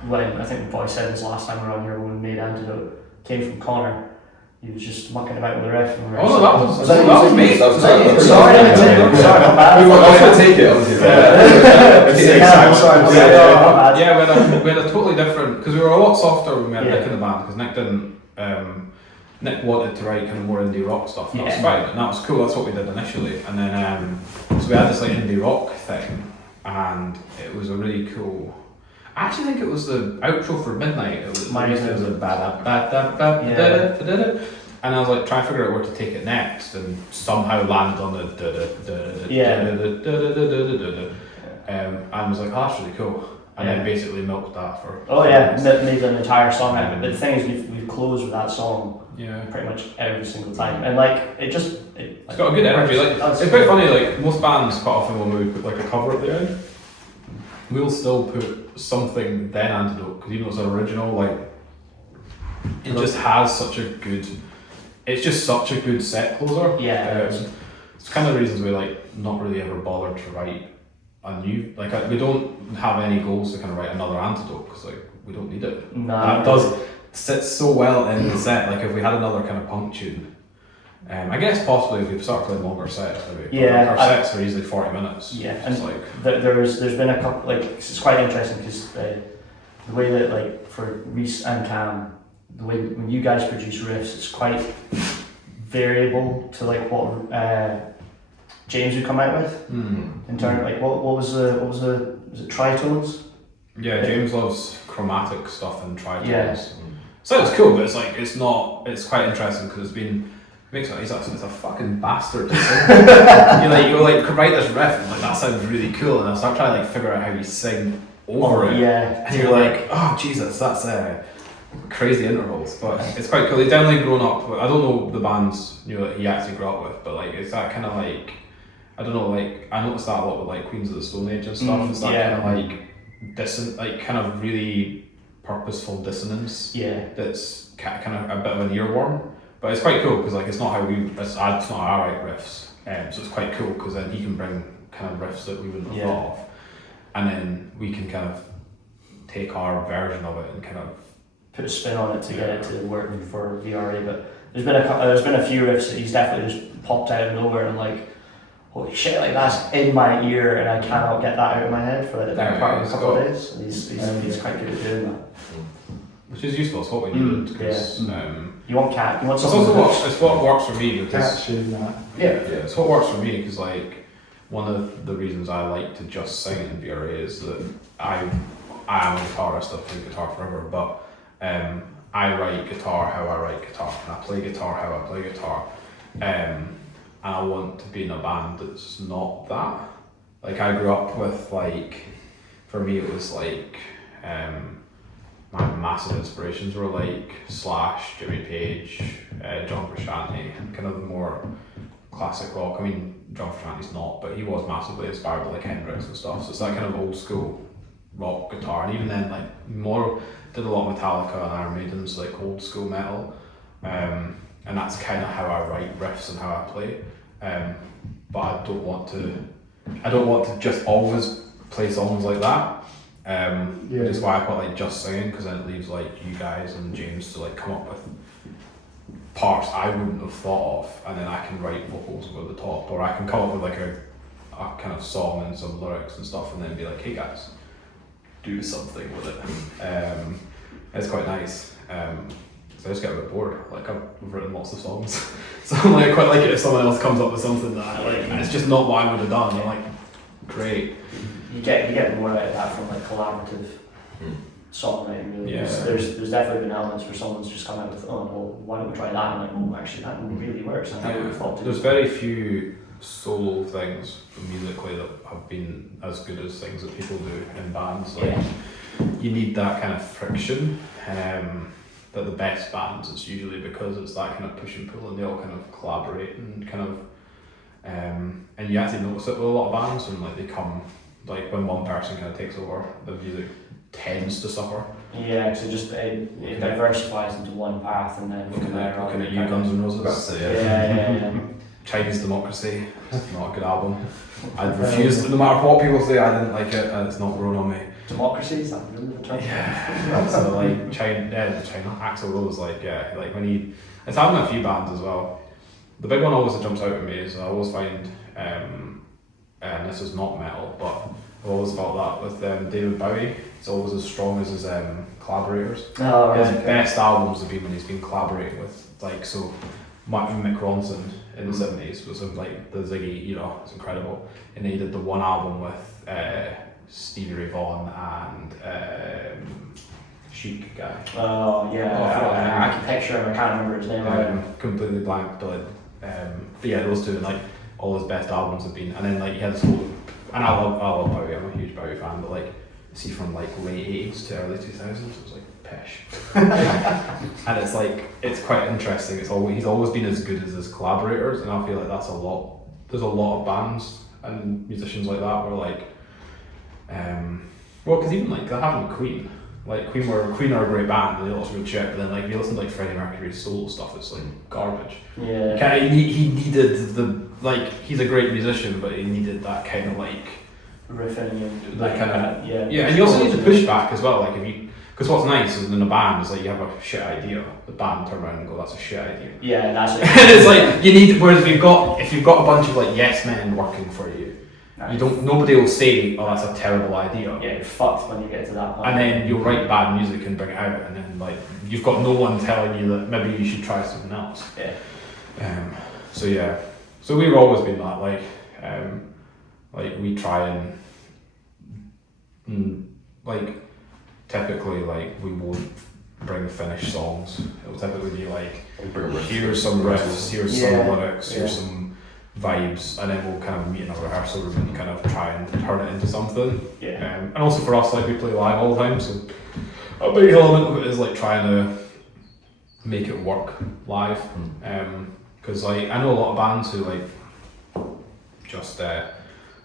When I think we probably said this last time around here when we made Antidote, came from Connor. He was just mucking about with the riff. And that was me. Sorry, We were going to take it. We had a totally different, because we were a lot softer when we had Nick in the band, because Nick didn't. Nick wanted to write kind of more indie rock stuff. That was fine, and that was cool. That's what we did initially, and then so we had this like indie rock thing, and it was a really cool. I actually think it was the outro for Midnight. It was a and I was like trying to figure out where to take it next, and somehow landed on the and was like, oh, that's really cool. And then basically milked that for. Made an entire song out of it. But the thing is, we've closed with that song. Pretty much every single time, and like it's got a good energy. Like it's quite funny. Like most bands, quite often when we put like a cover at the end, we'll still put something then Antidote, because even though it's an original, like it just has such a good. It's just such a good set closer. It's kind of the reasons we like not really ever bothered to write a new, like we don't have any goals to kind of write another Antidote, because like we don't need it. No, that does sits so well in the set. Like if we had another kind of punk tune, I guess possibly if we start playing longer sets, maybe. Like our sets are easily 40 minutes. Yeah, and like there's been a couple, like it's quite interesting because the way that like for Reese and Cam, the way when you guys produce riffs, it's quite variable to like what James would come out with in terms like what was it tritones? Yeah, James loves chromatic stuff and tritones. So it's cool, but it's like it's quite interesting because he's a fucking bastard to sing. you write this riff and like that sounds really cool, and I'll start trying to like figure out how you sing over it. And you're like, oh Jesus, that's crazy intervals, but it's quite cool. He's definitely grown up. I don't know the bands that he actually grew up with, but like it's that kind of like, I don't know, like I noticed that a lot with like Queens of the Stone Age and stuff. It's that kind of like like kind of really purposeful dissonance. That's kind of a bit of an earworm, but it's quite cool because like it's not how I write riffs. So it's quite cool because then he can bring kind of riffs that we wouldn't have Yeah. thought of, and then we can kind of take our version of it and kind of put a spin on it to get it to work for VRA. But there's been a few riffs that he's definitely just popped out of nowhere, and I'm like, holy shit, like that's in my ear and I cannot get that out of my head for the better part of a couple of days. And he's quite good at doing that. which is useful. It's what we needed because You want you want it's something also it's what works for me because Catchy and that. yeah, it's what works for me because like one of the reasons I like to just sing in VRA is that I am a guitarist. I've played guitar forever, but I write guitar how I write guitar, and I play guitar how I play guitar. And I want to be in a band that's not that. Like I grew up with like, for me it was like, my massive inspirations were like Slash, Jimmy Page, John Frusciante, kind of the more classic rock. I mean, John Frusciante's not, but he was massively inspired by like Hendrix and stuff. So it's that kind of old school rock guitar, and even then like more did a lot of Metallica and Iron Maiden's like old school metal. And that's kind of how I write riffs and how I play. But I don't want to just always play songs like that. Which is why I quite like just singing, because then it leaves like you guys and James to like come up with parts I wouldn't have thought of, and then I can write vocals over the top, or I can come up with like a kind of song and some lyrics and stuff, and then be like, hey guys, do something with it. It's quite nice. So I just get a bit bored. Like I've written lots of songs, so I'm like quite like it if someone else comes up with something that I like, and it's just not what I would have done. I'm like, great. You get more out of that from like collaborative songwriting. Really. Yeah. There's definitely been elements where someone's just come out with, oh well, why don't we try that? And like, oh, actually that really works. And I would have thought to. There's very few solo things musically that have been as good as things that people do in bands. Like you need that kind of friction. That the best bands, it's usually because it's that kind of push and pull, and they all kind of collaborate and kind of. And you actually notice it with a lot of bands, and like they come. Like when one person kind of takes over, the music tends to suffer. Yeah, so just it diversifies into one path, and then Looking at you, Guns N' Roses. That's it, Yeah. Chinese Democracy, it's not a good album. I'd refuse, no matter what people say, I didn't like it, and it's not grown on me. Democracy, is that really the term? Yeah. So like China, Axl Rose, like when he, it's happened in a few bands as well. The big one always that jumps out at me is I always find, and this is not metal, but I've always felt that with David Bowie, it's always as strong as his collaborators. Oh, right. His best albums have been when he's been collaborating with, like, so Mick Ronson in the 70s was like the Ziggy era, it's incredible. And he did the one album with Stevie Ray Vaughan and Chic guy. Oh yeah, I can picture him, I can't remember his name. Completely blank, but yeah, those two, and like all his best albums have been, and then like he had this whole, and I love Bowie, I'm a huge Bowie fan, but like see from like late 80s to early 2000s, it was like pish. And it's like, it's quite interesting, he's always been as good as his collaborators, and I feel like there's a lot of bands and musicians like that where like, well, because even like that happened with Queen. Like Queen are a great band, and they lots of good shit, but then like if you listen to like Freddie Mercury's solo stuff, it's like garbage. Yeah. He needed he's a great musician, but he needed that kind of like riffing and that kind of yeah. and you also need to push back as well. Like because what's nice is in a band is like you have a shit idea, the band turn around and go, that's a shit idea. Yeah, that's it. And it's like you need to, whereas if you've got a bunch of like yes men working for you, nobody will say, oh, that's a terrible idea. Yeah, you're fucked when you get to that point. And then you'll write bad music and bring it out, and then like you've got no one telling you that maybe you should try something else. Yeah. So yeah. So we've always been that, like we try and like typically like we won't bring finished songs. It'll typically be like here's some riffs, here's some lyrics, here's some vibes, and then we'll kind of meet in a rehearsal room and kind of try and turn it into something. Yeah. And also for us, like we play live all the time, so a big element of it is like trying to make it work live. Because like I know a lot of bands who like just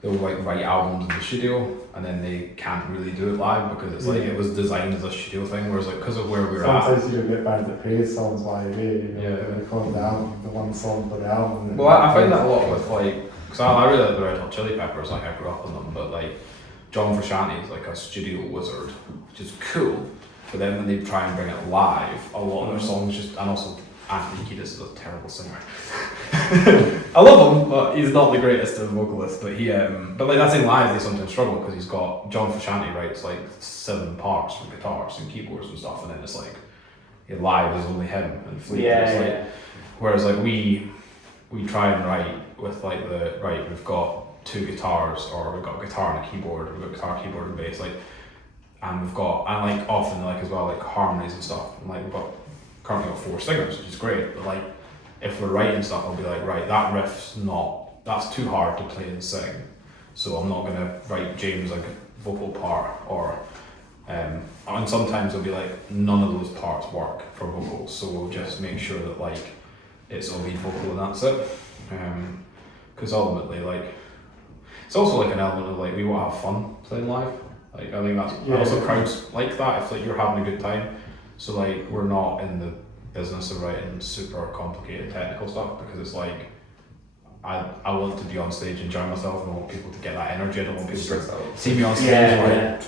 they'll like write albums in the studio and then they can't really do it live because it's like it was designed as a studio thing, whereas like because of where we're sometimes you don't get bands that praise songs live, you know, Yeah. they record the album, the one song for the album. Well, I find that a lot with like, because I really like the Red Hot Chili Peppers, like I grew up on them, but like John Frusciante is like a studio wizard, which is cool. But then when they try and bring it live, a lot of their songs just, and also Anthony Kiedis is a terrible singer. I love him, but he's not the greatest of vocalists. But he, but like that's in live, they sometimes struggle because he's got John Frusciante writes like 7 parts for guitars and keyboards and stuff, and then it's like live is only him and Fleet. Yeah. Whereas like we try and write with like we've got 2 guitars, or we've got a guitar and a keyboard, or we've got guitar, keyboard and bass, like, and we've got, and like often like as well like harmonies and stuff, and like we've got currently got 4 singers, which is great, but like if we're writing stuff, I'll be like, right, that riff's that's too hard to play and sing, so I'm not gonna write James like a vocal part, or and sometimes it'll be like none of those parts work for vocals, so we'll just make sure that like it's a lead vocal and that's it, because ultimately like it's also like an element of like we want to have fun playing live. Like I think that's also crowds like that if like you're having a good time. So like we're not in the business of writing super complicated technical stuff because it's like I want to be on stage enjoying myself and I want people to get that energy. I don't want people Stressed to out. see me on stage. Yeah.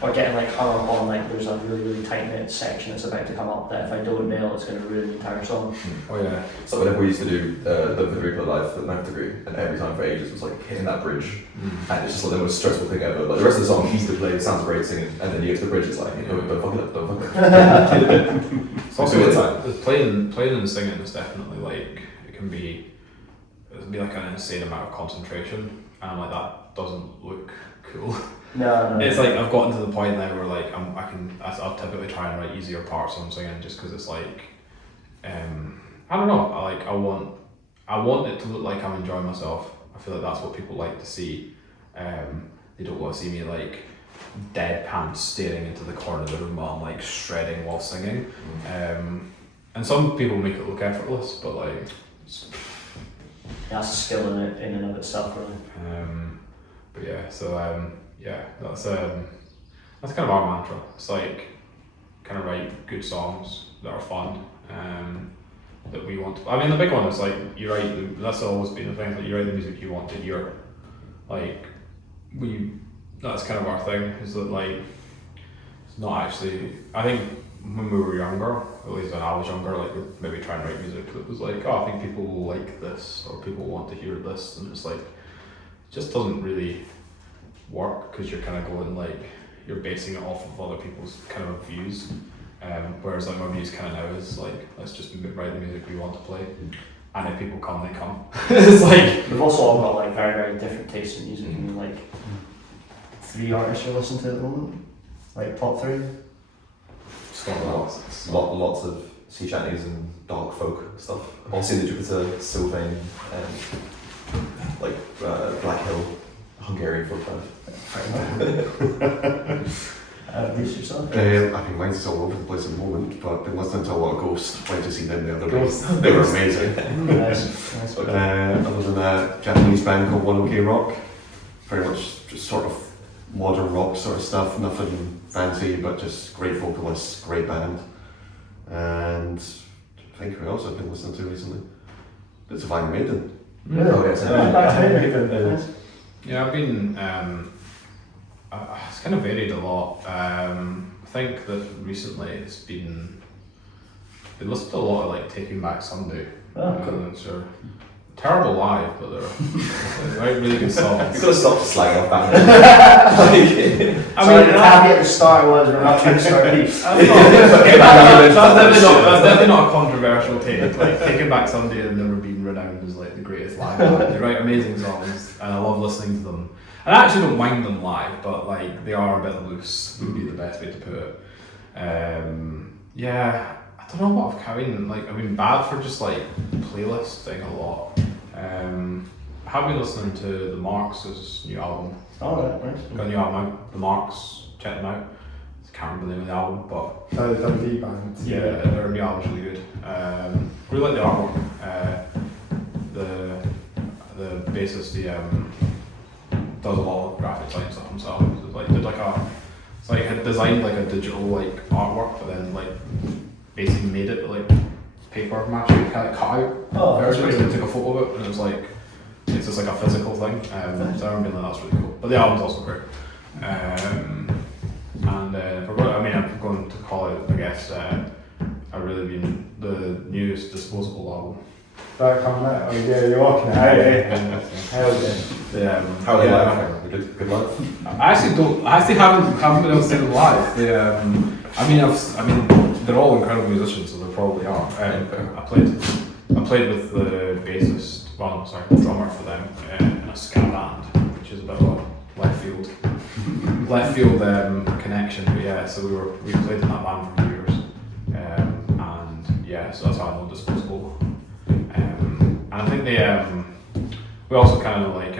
Or getting like hung up on like there's a really tight knit section that's about to come up that if I don't nail it's going to ruin the entire song. Oh yeah. So whenever we used to do the Degree live for the 9th degree, and every time for ages was like hitting that bridge, and it's just like the most stressful thing ever. Like the rest of the song, he's to play, sounds great singing, and then you get to the bridge, it's like, don't fuck it up, don't fuck it up. It's also it's playing and singing is definitely like it can be like an insane amount of concentration, and like that doesn't look cool. No. It's like I've gotten to the point now where like I'll typically try and write easier parts when I'm singing just because it's like I don't know, I want it to look like I'm enjoying myself. I feel like that's what people like to see. They don't want to see me like deadpan staring into the corner of the room while I'm like shredding while singing. And some people make it look effortless, but like that's a skill in and of itself, really. but yeah, so that's kind of our mantra. It's like kind of write good songs that are fun, that we want to. I mean, the big one is like you write. That's always been the thing. Like you write the music you want to hear. Like that's kind of our thing. Is that like it's not actually. I think when we were younger, at least when I was younger, like we'd maybe try and write music that was like, oh, I think people will like this or people want to hear this, and it's like it just doesn't really work because you're kind of going like you're basing it off of other people's kind of views, whereas like my views kind of now is like let's just write the music we want to play, and if people come they come. It's like We've also all got like very, very different tastes in music. And like 3 artists you're listening to at the moment, like top 3. Lots of sea shanties and dark folk stuff. Also the Jupiter, Sylvain, like Black Hill, Hungarian folk band. Reach yourself. I think mine's all over the place at the moment, but I've been listening to a lot of Ghost. Went to see them the other day. They were amazing. Nice. Other than that, Japanese band called One OK Rock. Very much just sort of modern rock sort of stuff, nothing fancy, but just great vocalists, great band. And I think who else I've been listening to recently? It's Iron Maiden. yeah, I've been it's kind of varied a lot. I think that recently it's been listened to a lot of like Taking Back Sunday. Oh, cool. Sure. Terrible live, but they're really good songs. You've got to stop slagging off bands. I mean, the caveat at the start was we're not trying to start beef. That's definitely not a controversial take. Like Taking Back Sunday has never been renowned as like the greatest live band. They write amazing songs, and I love listening to them. And I actually don't mind them live, but like they are a bit loose. Would be the best way to put it. Yeah, I don't know what I've carried. Like I've been bad for just like playlisting a lot. I have been listening to the Marks' new album. Oh, right, nice. Got a new album out. The Marks, check them out. I can't remember the name of the album, but The Dundee band. yeah, their new album's really good. Really like the artwork. The bassist, does a lot of graphic design stuff himself. So like did like a, so like had designed like a digital like artwork, but then like basically made it like paper match, kind of cut out. Oh, that's version, really so took a photo of it, and it was like it's just like a physical thing. So I remember being like, that's really cool. But the album's also great. And I'm going to call it, I guess, I've really been the newest Disposable album. That coming out? Oh yeah, you're walking it out, eh? Hell yeah. How are they live? They did good live. I actually haven't been able to see them live. They're all incredible musicians, so they probably are. I played with the bassist, the drummer for them in a ska band, which is a bit of a left field connection. But yeah, so we played in that band for years, and yeah, so that's how I know Disposable. And I think we also kind of like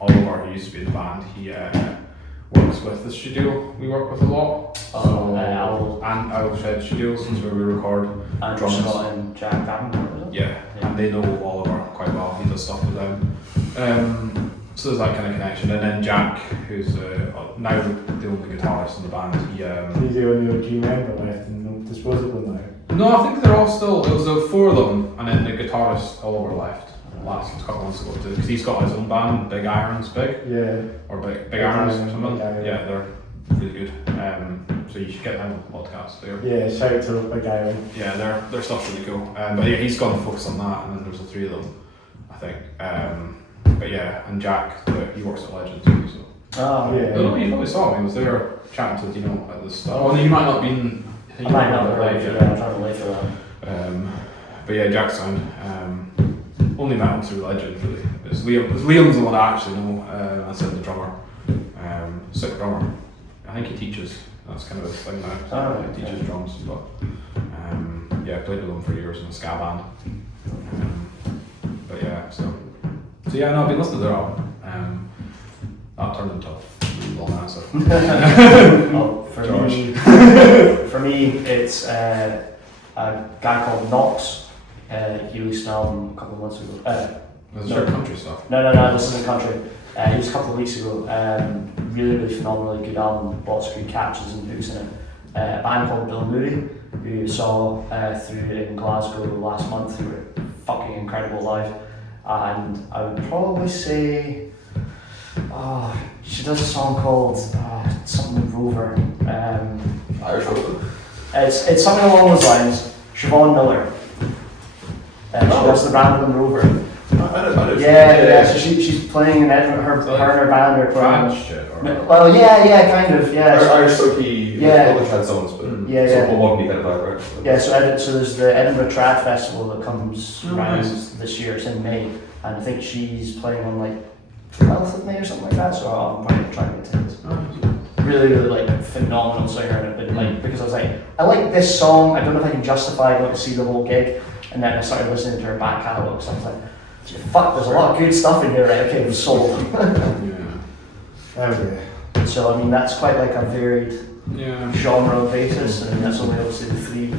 Oliver, who used to be in the band. He works with the studio we work with a lot. And Owlshed Studios, is where we record And drums. Scott and Jack Davenport, Yeah, and they know Oliver quite well. He does stuff with them. So there's that kind of connection. And then Jack, who's now the only guitarist in the band, He's the only OG member left in Disposable now. no, I think they're all still. It was four of them, and then the guitarist Oliver left last couple months ago because he's got his own band, Big Irons, Yeah. or Big Irons or something. Big Iron. Yeah, they're really good. So you should get them on the podcast. Yeah, shout out to Big Iron. Yeah, their stuff's really cool. But yeah, he's gone to focus on that, and then there's the three of them, I think. But yeah, and Jack, he works at Legend too. So. Oh, Yeah. No, you probably saw him. He was there chatting to Dino at the start. Oh, no, you might not have been. I might not have live heard yet. I'm trying to wait for that. But yeah, Jack's sound. Only met him through Legend, really. Liam's the one I actually know. I said the drummer. Sick drummer. I think he teaches. That's kind of his thing now. Oh, He okay. teaches drums, but yeah, I played with him for years in a ska band. But yeah, so yeah, no, I've been listening to their album. That turned into a long answer. Well, for me, it's a guy called Knox. He released an album a couple of months ago. This is No. your country stuff. No, this isn't country. It was a couple of weeks ago. Really phenomenally good album. Lots of good catches and hooks in it. A band called Bill Moody, who I saw through in Glasgow last month. Who were fucking incredible live. And I would probably say, she does a song called something Rover. Irish Rover. It's something along those lines. Siobhan Miller. She does the Random Rover. I know. Yeah. So she's playing in Edinburgh. Her and her band are playing. French shit, or Well, yeah, kind of, yeah. Irish Soapy, Yeah. all the trad songs, but Yeah. so one be kind of background. Yeah, so there's the Edinburgh Trad Festival that comes Oh, around nice. this year. It's in May, and I think she's playing on like 12th of May or something like that. So I'm probably trying to attend. Really, like phenomenal singer, and I've been like, because I was like, I like this song. I don't know if I can justify going to see the whole gig, and then I started listening to her back catalogue. So I was like, fuck, there's a lot of good stuff in here. Right? Okay, I'm sold. Yeah. So I mean, that's quite like a varied Yeah. genre basis, and that's only obviously the three.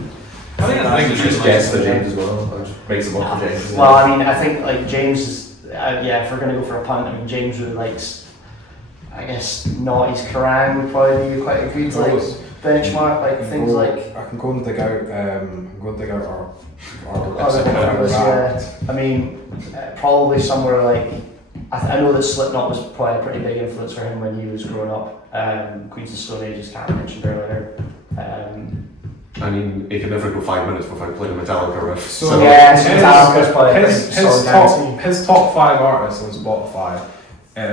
I think that's You just guess the James as well, or just makes them up for James. Well, I mean, I think like James is, if we're gonna go for a punt, I mean, James really likes, I guess, Naughty's Kerrang would probably be quite a good like benchmark, like things like. I can go and dig out. Our Other popular, yeah. I mean, probably somewhere like. I know that Slipknot was probably a pretty big influence for him when he was growing up. Queens of Stone Age, as Kat mentioned earlier. I mean, you can never go 5 minutes without playing a Metallica riff. So- Yeah, so Metallica's probably his top 5 artists on Spotify.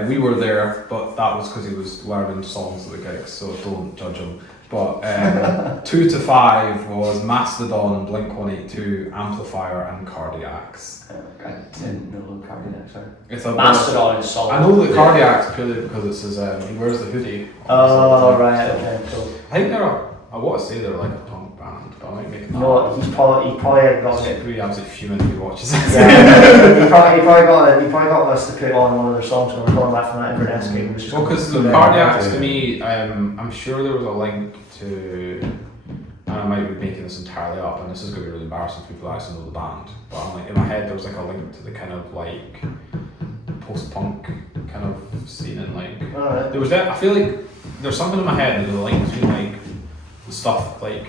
We were there, but that was because he was learning songs at the gigs, so don't judge him. But 2 to 5 was Mastodon, Blink-182, Amplifier, and Cardiacs. I didn't know Cardiacs. Sorry. It's a Mastodon is solid. I know the Cardiacs purely because it says he wears the hoodie. Oh right, okay, cool. I think I want to say they're like a punk band, but I might make it You know what? He probably got it. He's absolutely fuming if he watches it. Yeah, he probably got us to put on one of their songs when we're calling that from that Inverness game. Which is Well, because the Cardiacs to me, I'm sure there was a link to, and I might be making this entirely up, and this is going to be really embarrassing for people that actually know the band, but I'm like, in my head there was like a link to the kind of like post-punk kind of scene in like. Alright. There was that. I feel like there's something in my head that the link between like the stuff like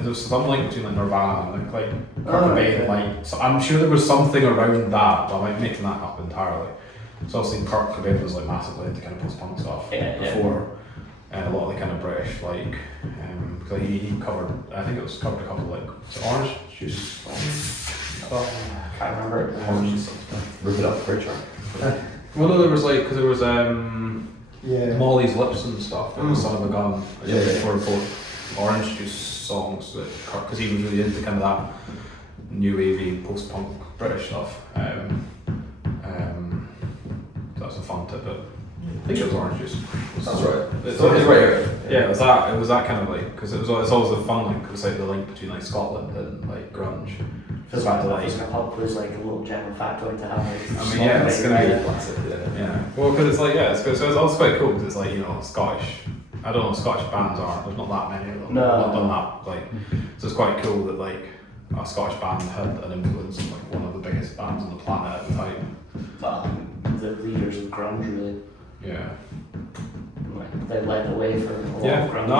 there's some link between like Nirvana and like Kurt Cobain. Like so I'm sure there was something around that, but I might be making that up entirely. So obviously Kurt Cobain was like massively into kind of post-punk stuff before, and a lot of the kind of British like because he covered. I think it was covered a couple of like was it Orange Juice songs. I can't remember. Orange Juice. Rip it up, great track. Well, no, there was like because there was Yeah. Molly's Lips and stuff, and the Son of a Gun. Yeah. For both Orange Juice songs that because he was really into kind of that new wavy post-punk British stuff. That's a fun tidbit. I think it was Orange Juice. That's right. It's right here. Yeah, it was that. It was that kind of like because it's always a fun link. It's like the link between like Scotland and like grunge. Feels back like to like. a pub was like a little general factoid to have. Like, I mean, yeah, it's gonna be. Classic, Yeah. Well, because it's like so it's also quite cool because it's like Scottish. I don't know, Scottish bands aren't. There's not that many of them. No. I've not done that. Like, so it's quite cool that like a Scottish band had an influence on like one of the biggest bands on the planet at the time. The leaders of grunge really, Yeah. like, they led the way for a lot Yeah. of grunge. No.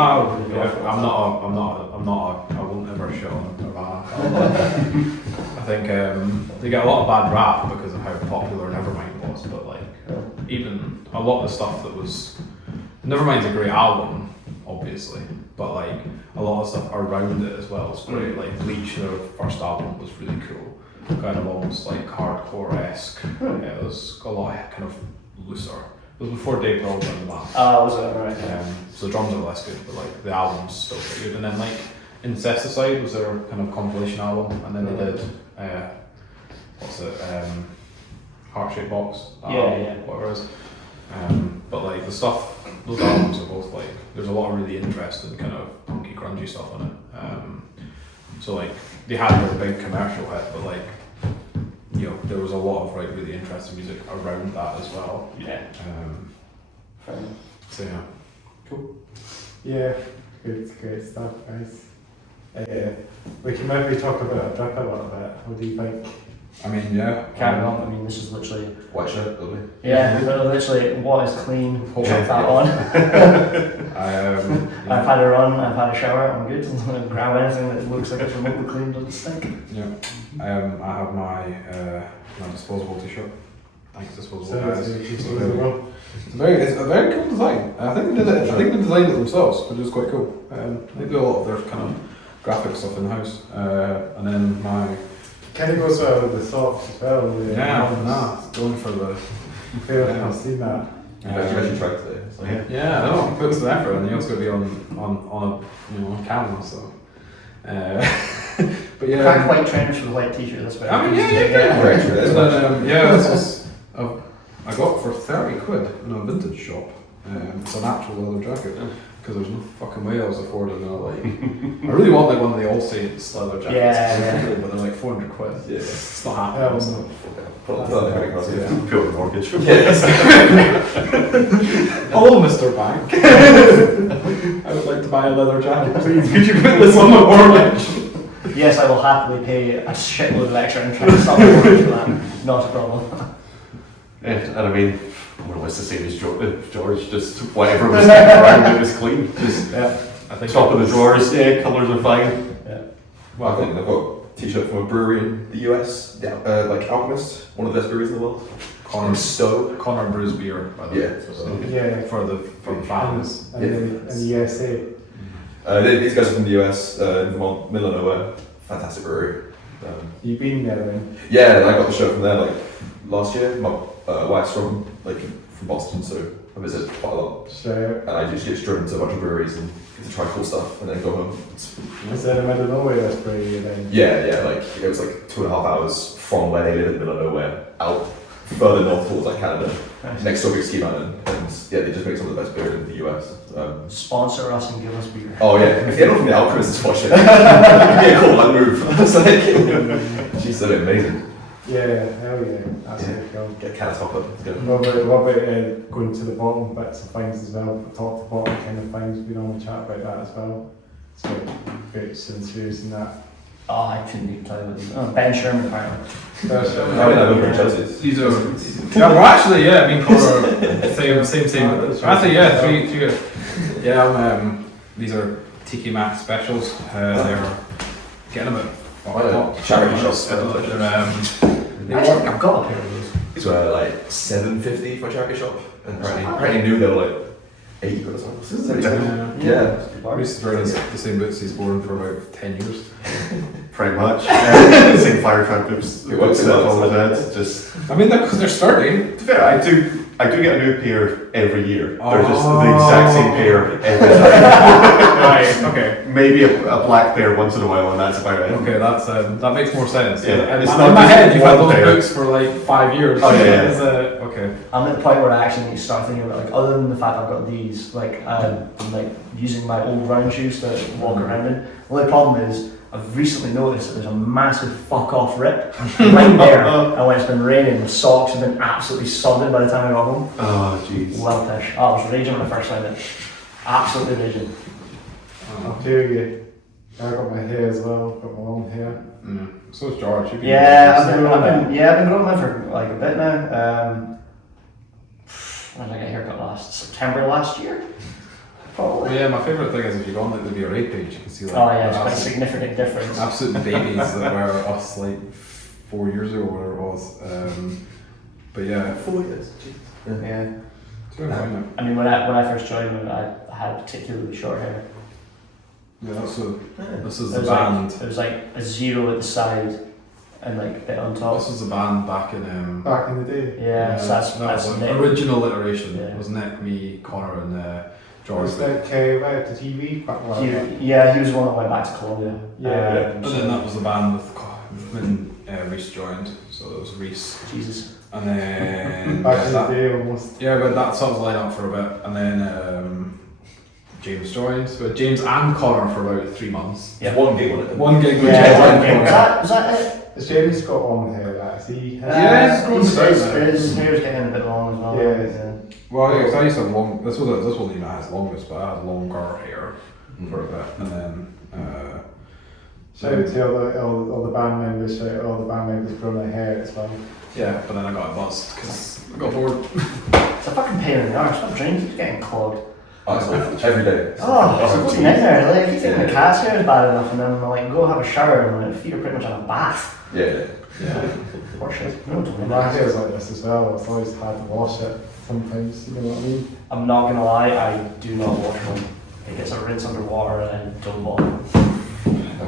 I won't ever shit on Nirvana. I think they get a lot of bad rap because of how popular Nevermind was, but like even a lot of the stuff that was Nevermind's a great album, obviously, but like a lot of stuff around it as well is great. Like Bleach, their first album was really cool, kind of almost like hardcore-esque. Yeah, it was a lot kind of looser. It was before Dave Grohl joined the band. Was it right? So the drums are less good, but like the album's still pretty good. And then like Incesticide was their kind of compilation album, and then they did Heart-Shaped Box. Whatever it is. But like the stuff, those albums are both like there's a lot of really interesting kind of punky grungy stuff on it. So like they had their big commercial hit, but like there was a lot of like really interesting music around that as well. Yeah. Fair enough. So yeah, cool. Yeah, great stuff, guys. We can maybe talk about a drip a little bit. What do you think? I mean, yeah. Carry on. I mean, this is literally. White shirt, lovely. Yeah, literally, what is clean? Chuck that on. I've had a run, I've had a shower, I'm good. Grab anything that looks like it's remotely clean, doesn't stink. Yeah. I have my disposable t-shirt. Thanks, disposable guys. It's a very cool design. I think they designed it themselves, which is quite cool. They do a lot of their kind of graphic stuff in house. And then my Kind of goes well with the socks as well. it's going for the. I've seen that. You actually tried today. So. Yeah, I know. It puts the effort, and you also got to be on a camera. So, but yeah. Can't quite trainers with a white t-shirt this way. I mean, yeah. This was I got for £30 in a vintage shop. It's an actual leather jacket. Because there's no fucking way I was affording it. Like, I really want like one of the All Saints leather jackets, but they're like £400. Yeah. It's not happening. Put on the credit card, pay the mortgage. Hello, Mr. Bank. I would like to buy a leather jacket, please. Could you put this on my mortgage? Yes, I will happily pay a shitload of extra interest on the mortgage for that. Not a problem. And I mean, more or less the same as George, just whatever was around it was clean. Just I think top of the drawers, colours are fine. Yeah. Well, I think they've got a t-shirt from a brewery in the US, like Alchemist, one of the best breweries in the world. Connor brews beer, by the way. For the fans. And in the USA. These guys are from the US, Vermont, middle of nowhere. Fantastic brewery. You've been there then? Yeah, I got the shirt from there like last year. My wife's from Boston, so I visit quite a lot. So, and I just get driven to a bunch of breweries and get to try cool stuff and then go home. is there a middle of nowhere this brewery then? Yeah, like it was like 2.5 hours from where they live in the middle of nowhere, out further north towards like Canada, next to a big ski mountain, and yeah, they just make some of the best beer in the US. Sponsor us and give us beer. Oh yeah, if anyone from the Alchemist is watching, give me a call, I'd move. She's so amazing. Yeah, hell yeah, that's it. Get cats hop up. What about going to the bottom bits of things as well, top to bottom kind of things, we normally chat about that as well. So, great since using that. Oh, I couldn't even tell you what these are. Oh, Ben Sherman, apparently. I mean, I live in Chelsea's. These are. Yeah, well, actually, yeah. Me and Connor are same. Actually, yeah, three good. Yeah, these are Tiki Max specials. They're getting a bit. Charity shops. They're, Actually, I've got a pair of these. These were like $7.50 for a charity shop, and apparently new they were like £80 or something. Yeah. We used to wear the same boots he's worn for about 10 years. Pretty much. Same fire trap boots. It works that well, always so- had. Just I mean, they're sturdy. to be fair, I do get a new pair every year. They're just the exact same pair every time. Right. Okay. Maybe a black pair once in a while, and that's about it. Okay, that makes more sense. Yeah, And it's in not my just head, you've had one those pair. boots for like 5 years. Oh, yeah. Is, okay. I'm at the point where I actually need to start thinking about, like, other than the fact I've got these, like, I'm like using my old round shoes to walk around in. The only problem is, I've recently noticed that there's a massive fuck off rip right there, and when it's been raining, the socks have been absolutely sodded by the time I got home. Oh, jeez. Well, pish. I was raging when I first found it. Absolutely raging. I'll feel you. I got my hair as well, got my long hair. So is George. You've been Yeah, I've been growing mine for like a bit now. When did I get a haircut last? September last year? Probably. Yeah, my favourite thing is if you go on like the VRA page, you can see like Oh yeah, it's quite a significant difference. absolute babies that were us like 4 years ago, whatever it was. But yeah, 4 years. Yeah. it's really fine now. I mean, when I first joined, I had particularly short hair. Yeah, this is It the was band. Like, it was like a zero at the side and like a bit on top. This was the band back in Back in the day. Yeah, so that's was Nick. original iteration. Yeah. It was Nick, me, Connor, and It George. was like right to TV quite a while back. He was the one that went back to Colombia. Yeah. And then that was the band with when Reese joined. So it was Reese, Jesus. and then Back in the that, day almost. yeah, but that sort of line up for a bit, and then James joined. So James and Connor for about 3 months. Yeah. One gig on it. One gig with Yeah, James and was Connor. that it? Has James got long hair back? He Yeah, it's going down now. His hair's getting a bit long as well. Yeah. Well, yeah, 'cause I used to have long. This wasn't even his longest, but I had longer hair for a bit, and then. Shout out to all the band members, shout out all the band members growing their hair as well. Yeah, but then I got a bust because I got bored. It's a fucking pain in the arse. My drain keeps getting clogged. Oh, it's awful. Every day. Oh, it's a fucking geez. nightmare. Like, you think Yeah. my cat's hair is bad enough, and then I like go have a shower, and my feet are pretty much in a bath. Yeah. Yeah. Poor shit. No, don't My mind. hair's like this as well, it's always hard to wash it sometimes, you know what I mean? I'm not gonna lie, I do not wash them. It gets a rinse under water and then don't bother.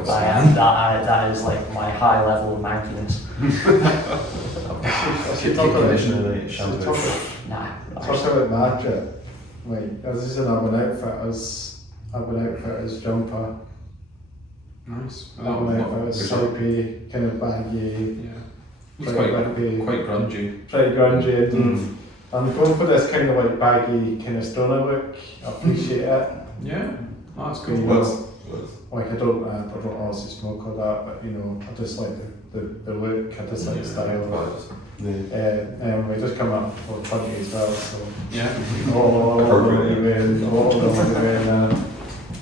That is like my high level of mankiness. Should talk about it. Shampoo. Nah. Talk about my drip. Like, I was using Urban Outfitters jumper, Nice. Urban Outfitters soapy, kind of baggy, Yeah. It's quite quite grungy. pretty grungy indeed. I'm going for this kind of like baggy kind of stoner look. I appreciate it. Yeah. Oh, that's You cool. know, like I don't honestly smoke or that, but you know, I just like the look. I just like the style. We just come up for 20 as well, so Yeah. all of Appropriate, them will be wearing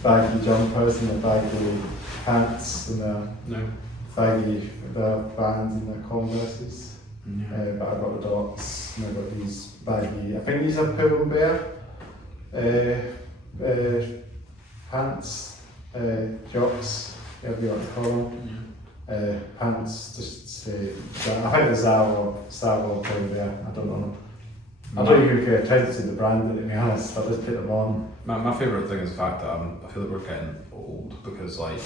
baggy jumpers and the baggy pants and the No. baggy bands and the Converses. Yeah. But I've got the dots and I've got these baggy, I think these are Pull and Bear pants, jocks, whatever you want to call them. Pants, just say, I think the Zavo Pull and Bear, I don't know. I don't even pay attention to the brand, to be honest, I just put them on. My favourite thing is the fact that I feel like we're getting old because like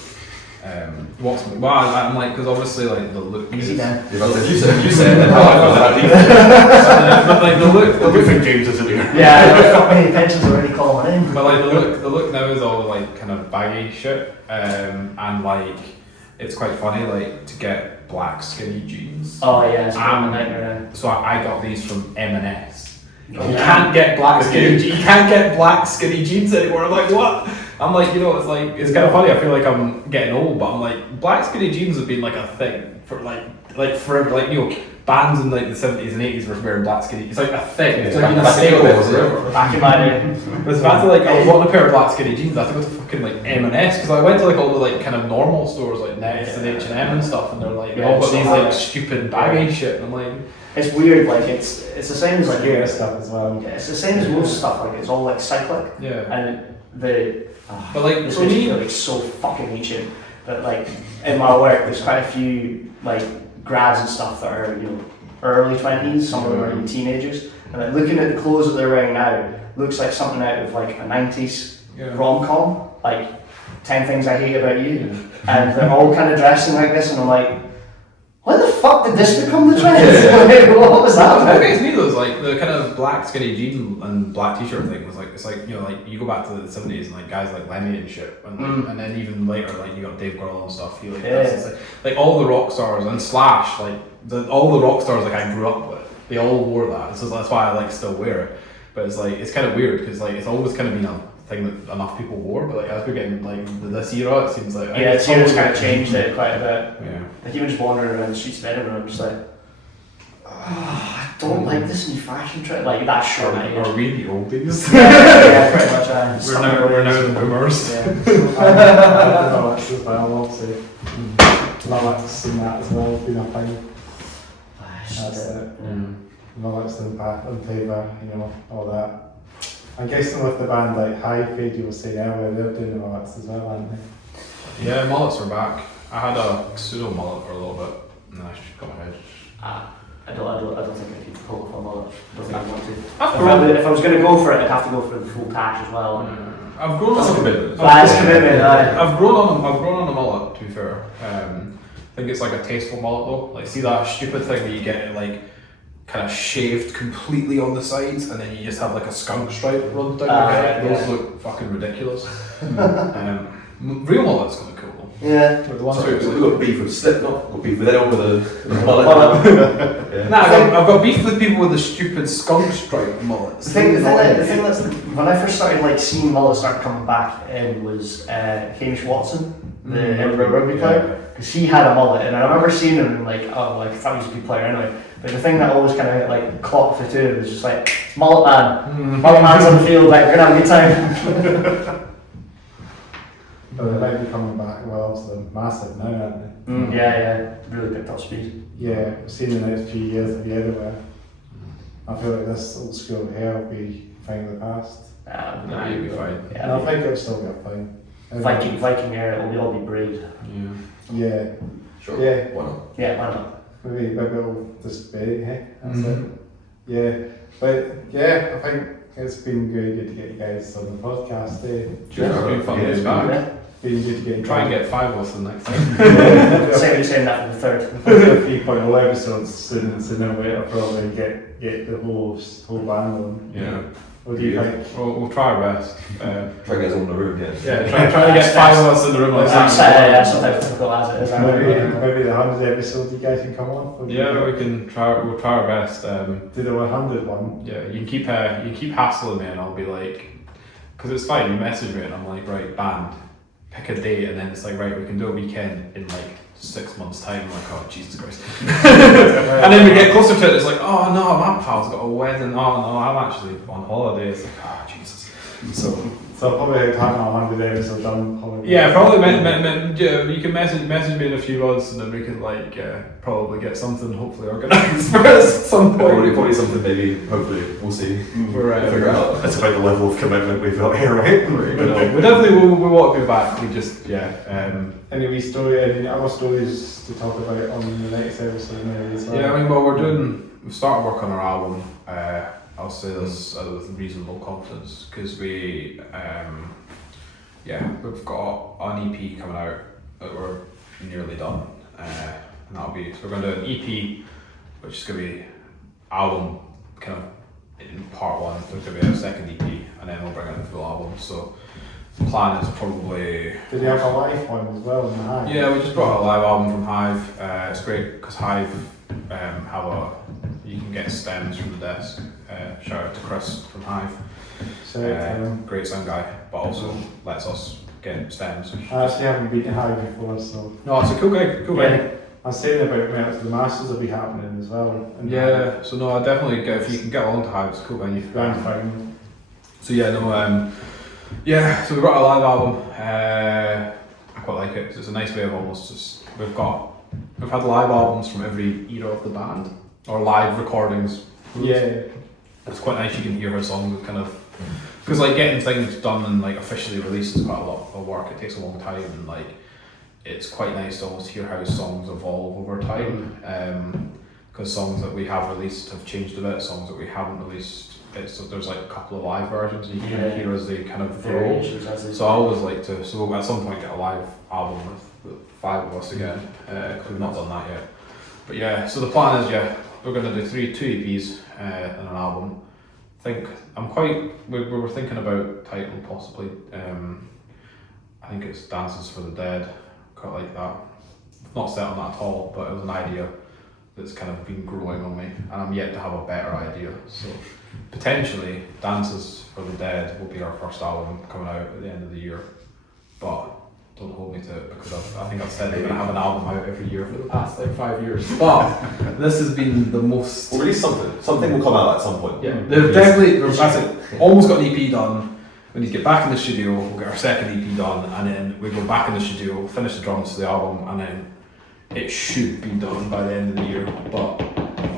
I'm like because obviously like the look Easy is, then. If you said it, how I felt about it. but like the look I do think James is in here. Yeah, I've got many pensions already calling in. but like the look now is all like kind of baggy shit and like it's quite funny like to get black skinny jeans. Oh yeah, it's a nightmare. So I got these from M&S. You can't get black skinny jeans anymore. I'm like, what? I'm like, you know, it's kind of funny. I feel like I'm getting old, but I'm like, black skinny jeans have been like a thing for like forever. Like, you know, bands in like the 70s and 80s were wearing black skinny. It's like a thing. It's Yeah. like a Back in staple the days, forever. Back in my day. But it's bad to like, I was wanting a pair of black skinny jeans. I had to go to fucking like M&S because I went to like all the like kind of normal stores like Nest and H&M and stuff, and they're like, they all got these like stupid baggy shit. And I'm like, It's weird, like it's the same as like Gear stuff as well. yeah, it's the same as most stuff. Like it's all like cyclic, yeah. and the But like this for makes me me, feel like so fucking ancient. But like in my work, there's quite a few like grads and stuff that are early 20s, some of them are even teenagers, and like looking at the clothes that they're wearing now looks like something out of like a 90s rom-com, like 10 Things I Hate About You, and they're all kind of dressing like this, and I'm like, when the fuck did this become the trend? What was that What about? gets me though is like the kind of black skinny jean and black t-shirt thing was like, it's like, like you go back to the 70s and like guys like Lemmy and shit, and, like, and then even later like you got Dave Grohl and stuff. He like that's like all the rock stars and Slash, like all the rock stars like I grew up with, they all wore that. So that's why I like still wear it. But it's like it's kind of weird because like it's always kind of been a thing that enough people wore, but like as we're getting like this era, it seems like This era's kind of changed it quite a bit. Yeah. Like even just wandering around the streets of Edinburgh, I'm just like, I don't like this new fashion trend. Like that short Are we the oldies? yeah, pretty much. We're now the boomers. Yeah. I don't know as well, obviously. Lilacs and that as well, been a thing. That's it. Lilacs and paper, all that. I'm guessing with the band like Highfade, you were saying earlier, they're doing the lilacs as well, aren't they? Yeah, mullets are back. I had a pseudo mullet for a little bit, and then I just got my head. I don't think I could pull off a mullet. I don't think I want I've to. If I was going to go for it, I'd have to go for the full tash as well. I've grown That's a on. commitment. That's commitment. I've grown on a mullet. To be fair, I think it's like a tasteful mullet though. Like, see that stupid thing where you get it like kind of shaved completely on the sides, and then you just have like a skunk stripe run down your head. Those look fucking ridiculous. Real mullet's kind of cool though. Yeah. But the ones So where it's we've like, got beef with Slipknot, got beef with anyone with a mullet. Yeah. nah, I've got beef with people with the stupid skunk stripe mullets. The thing that's when I first started like seeing mullets start coming back in was Hamish Watson, the Edinburgh rugby player, because he had a mullet, and I remember seeing him and like, oh, like I thought he was a good player anyway. But the thing that always kind of like clocked the two of them was just like, mullet man, mullet man's on the field, like we're gonna have a good time. But they might be coming back, well, obviously they're massive now, aren't they? Yeah, really picked up speed. Yeah, we've seen the next few years it'll be everywhere. I feel like this old school hair will be a thing of the past. Nah, you'll be fine. And Yeah, I think it'll still be a thing. Viking hair, it'll all be braid. Yeah, Sure. Yeah. Why not? Yeah, why not? maybe it'll just bury it, hey? That's it. Yeah, but yeah, I think it's been good to get you guys on the podcast, eh? Sure, it's been fun to it's be back. Yeah. Been good to get Try and get 5 of us the next time. Saying that for the third. 3.0 episodes soon, so no way I'll probably get the whole band on. Yeah. What do you think? We'll try our best. Try and get us all in the room, yeah. Yeah, try to get 5 of us in the room. on That's time. That's sometimes difficult as it is. Maybe the 100th episode you guys can come on. What do you Yeah, think? we can try. We'll try our best. Do the 100 one. Yeah, you can keep hassling me, and I'll be like, because it's fine. You message me, and I'm like, right, band, pick a date, and then it's like, right, we can do a weekend in like 6 months' time. I'm like, oh Jesus Christ! And then we get closer to it. It's like, oh no, my pal's got a wedding. Oh no, I'm actually on holiday. It's like, oh Jesus. So I'll probably have a 100 episode done. Probably. Yeah, probably. Yeah, you can message me in a few months, and then we can like probably get something hopefully organised for us at some point. Probably something maybe, hopefully, we'll see. We're Figure it out. That's about the level of commitment we've got here, right? we definitely we want to be back. We just Any other stories to talk about on the next episode maybe as well? Yeah, I mean, we've started work on our album. I'll say this with reasonable confidence because we've got an EP coming out that we're nearly done, and that'll be, so we're going to do an EP, which is going to be album kind of in part one. There's going to be a second EP, and then we'll bring out the full album. So the plan is probably. Did you have a live one as well in the Hive? Yeah, we just brought a live album from Hive. It's great because Hive you can get stems from the desk. Shout out to Chris from Hive. Great sound guy, but also lets us get stems. I actually haven't been to Hive before, so. No, it's a cool guy. Cool guy. I'm saying about Melt to the Masters will be happening as well. Yeah, so no, I definitely get, if you can get along to Hive, it's a cool venue. Grand final. So yeah, no, yeah, so we've got a live album. I quite like it because it's a nice way of almost just, we've had live albums from every era of the band, or live recordings. Yeah. It's quite nice, you can hear her songs kind of, because like getting things done and like officially released is quite a lot of work, it takes a long time, and like it's quite nice to almost hear how songs evolve over time, because songs that we have released have changed a bit, songs that we haven't released, there's like a couple of live versions and you can hear as they kind of grow. So I always like to, so we'll at some point get a live album with 5 of us again, because we've not done that yet. But yeah, so the plan is, yeah, we're going to do 2 EPs and an album. We were thinking about title possibly. I think it's Dances for the Dead, quite like that. Not set on that at all, but it was an idea that's kind of been growing on me, and I'm yet to have a better idea. So potentially Dances for the Dead will be our first album coming out at the end of the year, but don't hold me to it because I think I've said I'm going to have an album out every year for the past like 5 years. But this has been the most. We'll release something. Something will come out at some point. Yeah, they've almost got an EP done. We need to get back in the studio. We'll get our second EP done, and then we go back in the studio, we'll finish the drums to the album, and then it should be done by the end of the year. But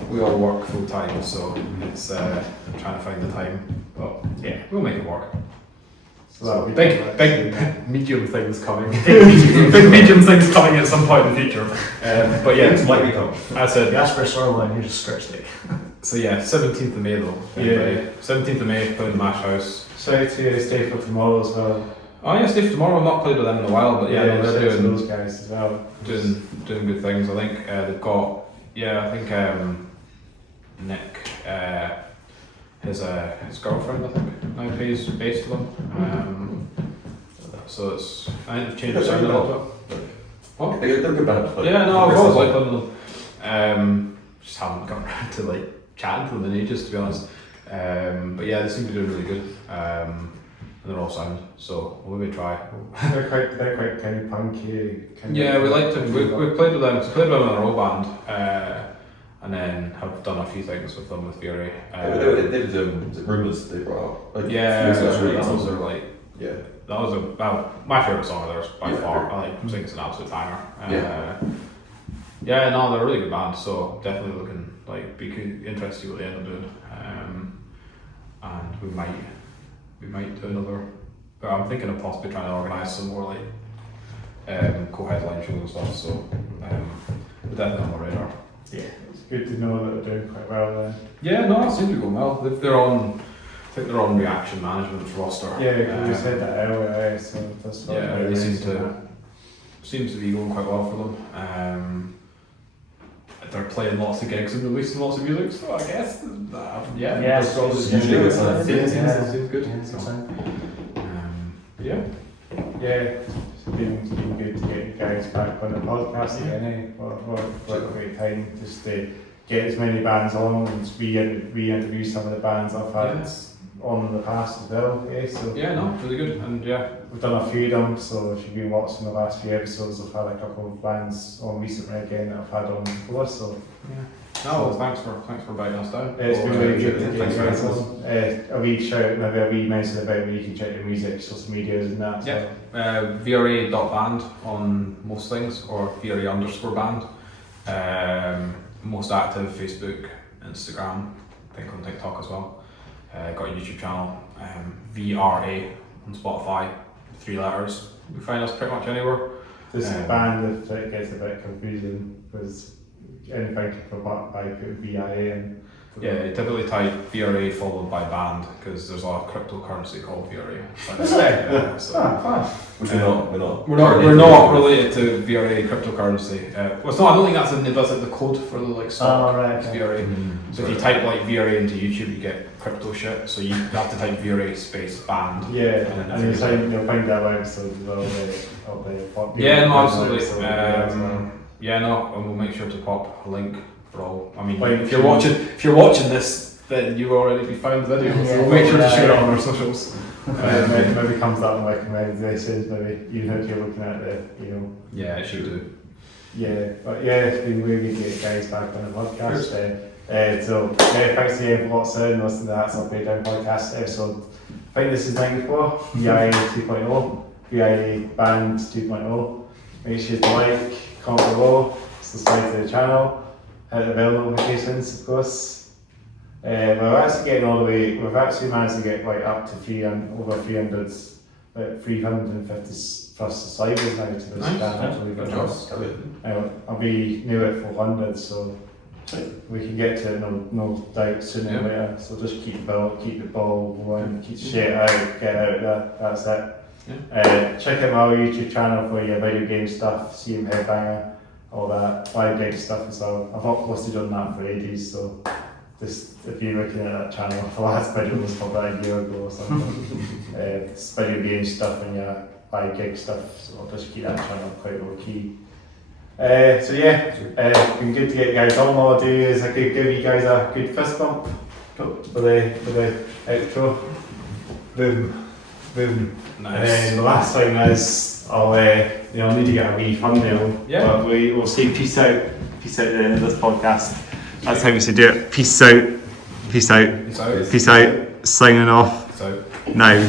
we all work full time, so it's trying to find the time. But yeah, we'll make it work. So big medium things coming. Big medium things coming at some point in the future. But yeah, Things might be coming. I said. You ask for a sirloin, here's a skirt steak. So yeah, 17th of May though. Yeah. 17th of May, playing the Mash House. Shout out to Stay for Tomorrow as well. Oh yeah, Steve Tomorrow. I've not played with them in a while, but yeah, no, shout they're out to doing those guys as well. doing good things. I think they've got, yeah, I think Nick, his girlfriend, I think, now plays bass for them. So it's, I think they've changed the sound a little bit. What? They're good bands. but- Yeah, no, I've always liked them. Just haven't got around to like chatting to them in ages, to be honest. But yeah, they seem to be doing really good. And they're all sound, so we'll maybe try. They're quite kind of punky. Yeah, we like to. We've played with them. So played with them in our old band, and then have done a few things with them with VRA. They did Rumours they brought out. Like, Yeah, that's really those awesome. are like. Yeah. That was my favourite song of theirs by Yeah, far. I think it's an absolute banger. Yeah. Yeah, no, they're a really good band, so definitely looking like be interested to see what they end up doing. And we might do another. But I'm thinking of possibly trying to organise some more like co-headline shows and stuff. So we're definitely on the radar. Yeah, it's good to know that they're doing quite well then. Yeah, no, it seems to be going well. They're on. I think they're on Reaction Management's roster. Yeah, because you said that earlier, so that's what Yeah, they seems to be going quite well for them. They're playing lots of gigs and releasing lots of music, so I guess yeah, Yes, they're it's usually good. good. it seems good. Yeah, So, yeah. Yeah, it's been good to get you guys back on the podcast again, eh? What a great time just to get as many bands on and re-interview some of the bands I've had on in the past as well, eh? So Yeah, no, really good, and yeah, we've done a few of them, so if you've been watching the last few episodes, I've had a couple of bands on recently again that I've had on before, so no, thanks for inviting us down. it's been really good to get Thanks you for guys having on. A wee shout, maybe a wee mention about where you can check your music, social medias and that. Yeah. VRA.band on most things, or VRA_band. Most active Facebook, Instagram, I think on TikTok as well. Got a YouTube channel, VRA on Spotify, 3 letters. You can find us pretty much anywhere. This band, if it gets a bit confusing, because anything can come up by putting VIA in. Yeah, you typically type VRA followed by band because there's a cryptocurrency called VRA. Is there? Yeah, so Which we're not. we're not related to VRA cryptocurrency. Well, it's not. I don't think that's that's like the code for the like stock. Oh, right, It's okay. VRA. So if you type like VRA into YouTube, you get crypto shit. So you have to type VRA space band. Yeah, And and you'll find that episode as well of the Yeah, no, absolutely. episode, yeah, as well. Yeah, no, and we'll make sure to pop a link for all. I mean, Like, if you're watching this, then you've already found the video. So we'll make sure to share it on our socials. Maybe comes up in recommendations, maybe even if you're looking at the, Yeah, it should do. But it's been really good to get guys back on the podcast. So thanks again for watching and listening to that Upside Down podcast episode. I think this is 94, VRA 2.0, VRA Band 2.0. Make sure to like, comment below, subscribe to the channel, hit the bell notifications, of course. We're actually getting all the way, we've actually managed to get up to over 300, 350 plus subscribers now to this channel. Good job. I'll be near at 400, so we can get to it no doubt sooner or later. So just keep the ball going, keep shit out, get out there, that's it. Check out my YouTube channel for your video game stuff, CM Headbanger, all that, live gig stuff as well. I've not posted on that for ages, so just if you're looking at that channel, the last video was probably a year ago or something. It's video game stuff and your live gig stuff, so I'll just keep that channel quite low key. It's been good to get you guys on. All I'll do is I could give you guys a good fist bump for the outro. Boom. Nice. And then the last thing is I'll need to get a wee thumbnail. But we'll say peace out at the end of this podcast. That's how we should do it. Peace out. Signing off. So. Now.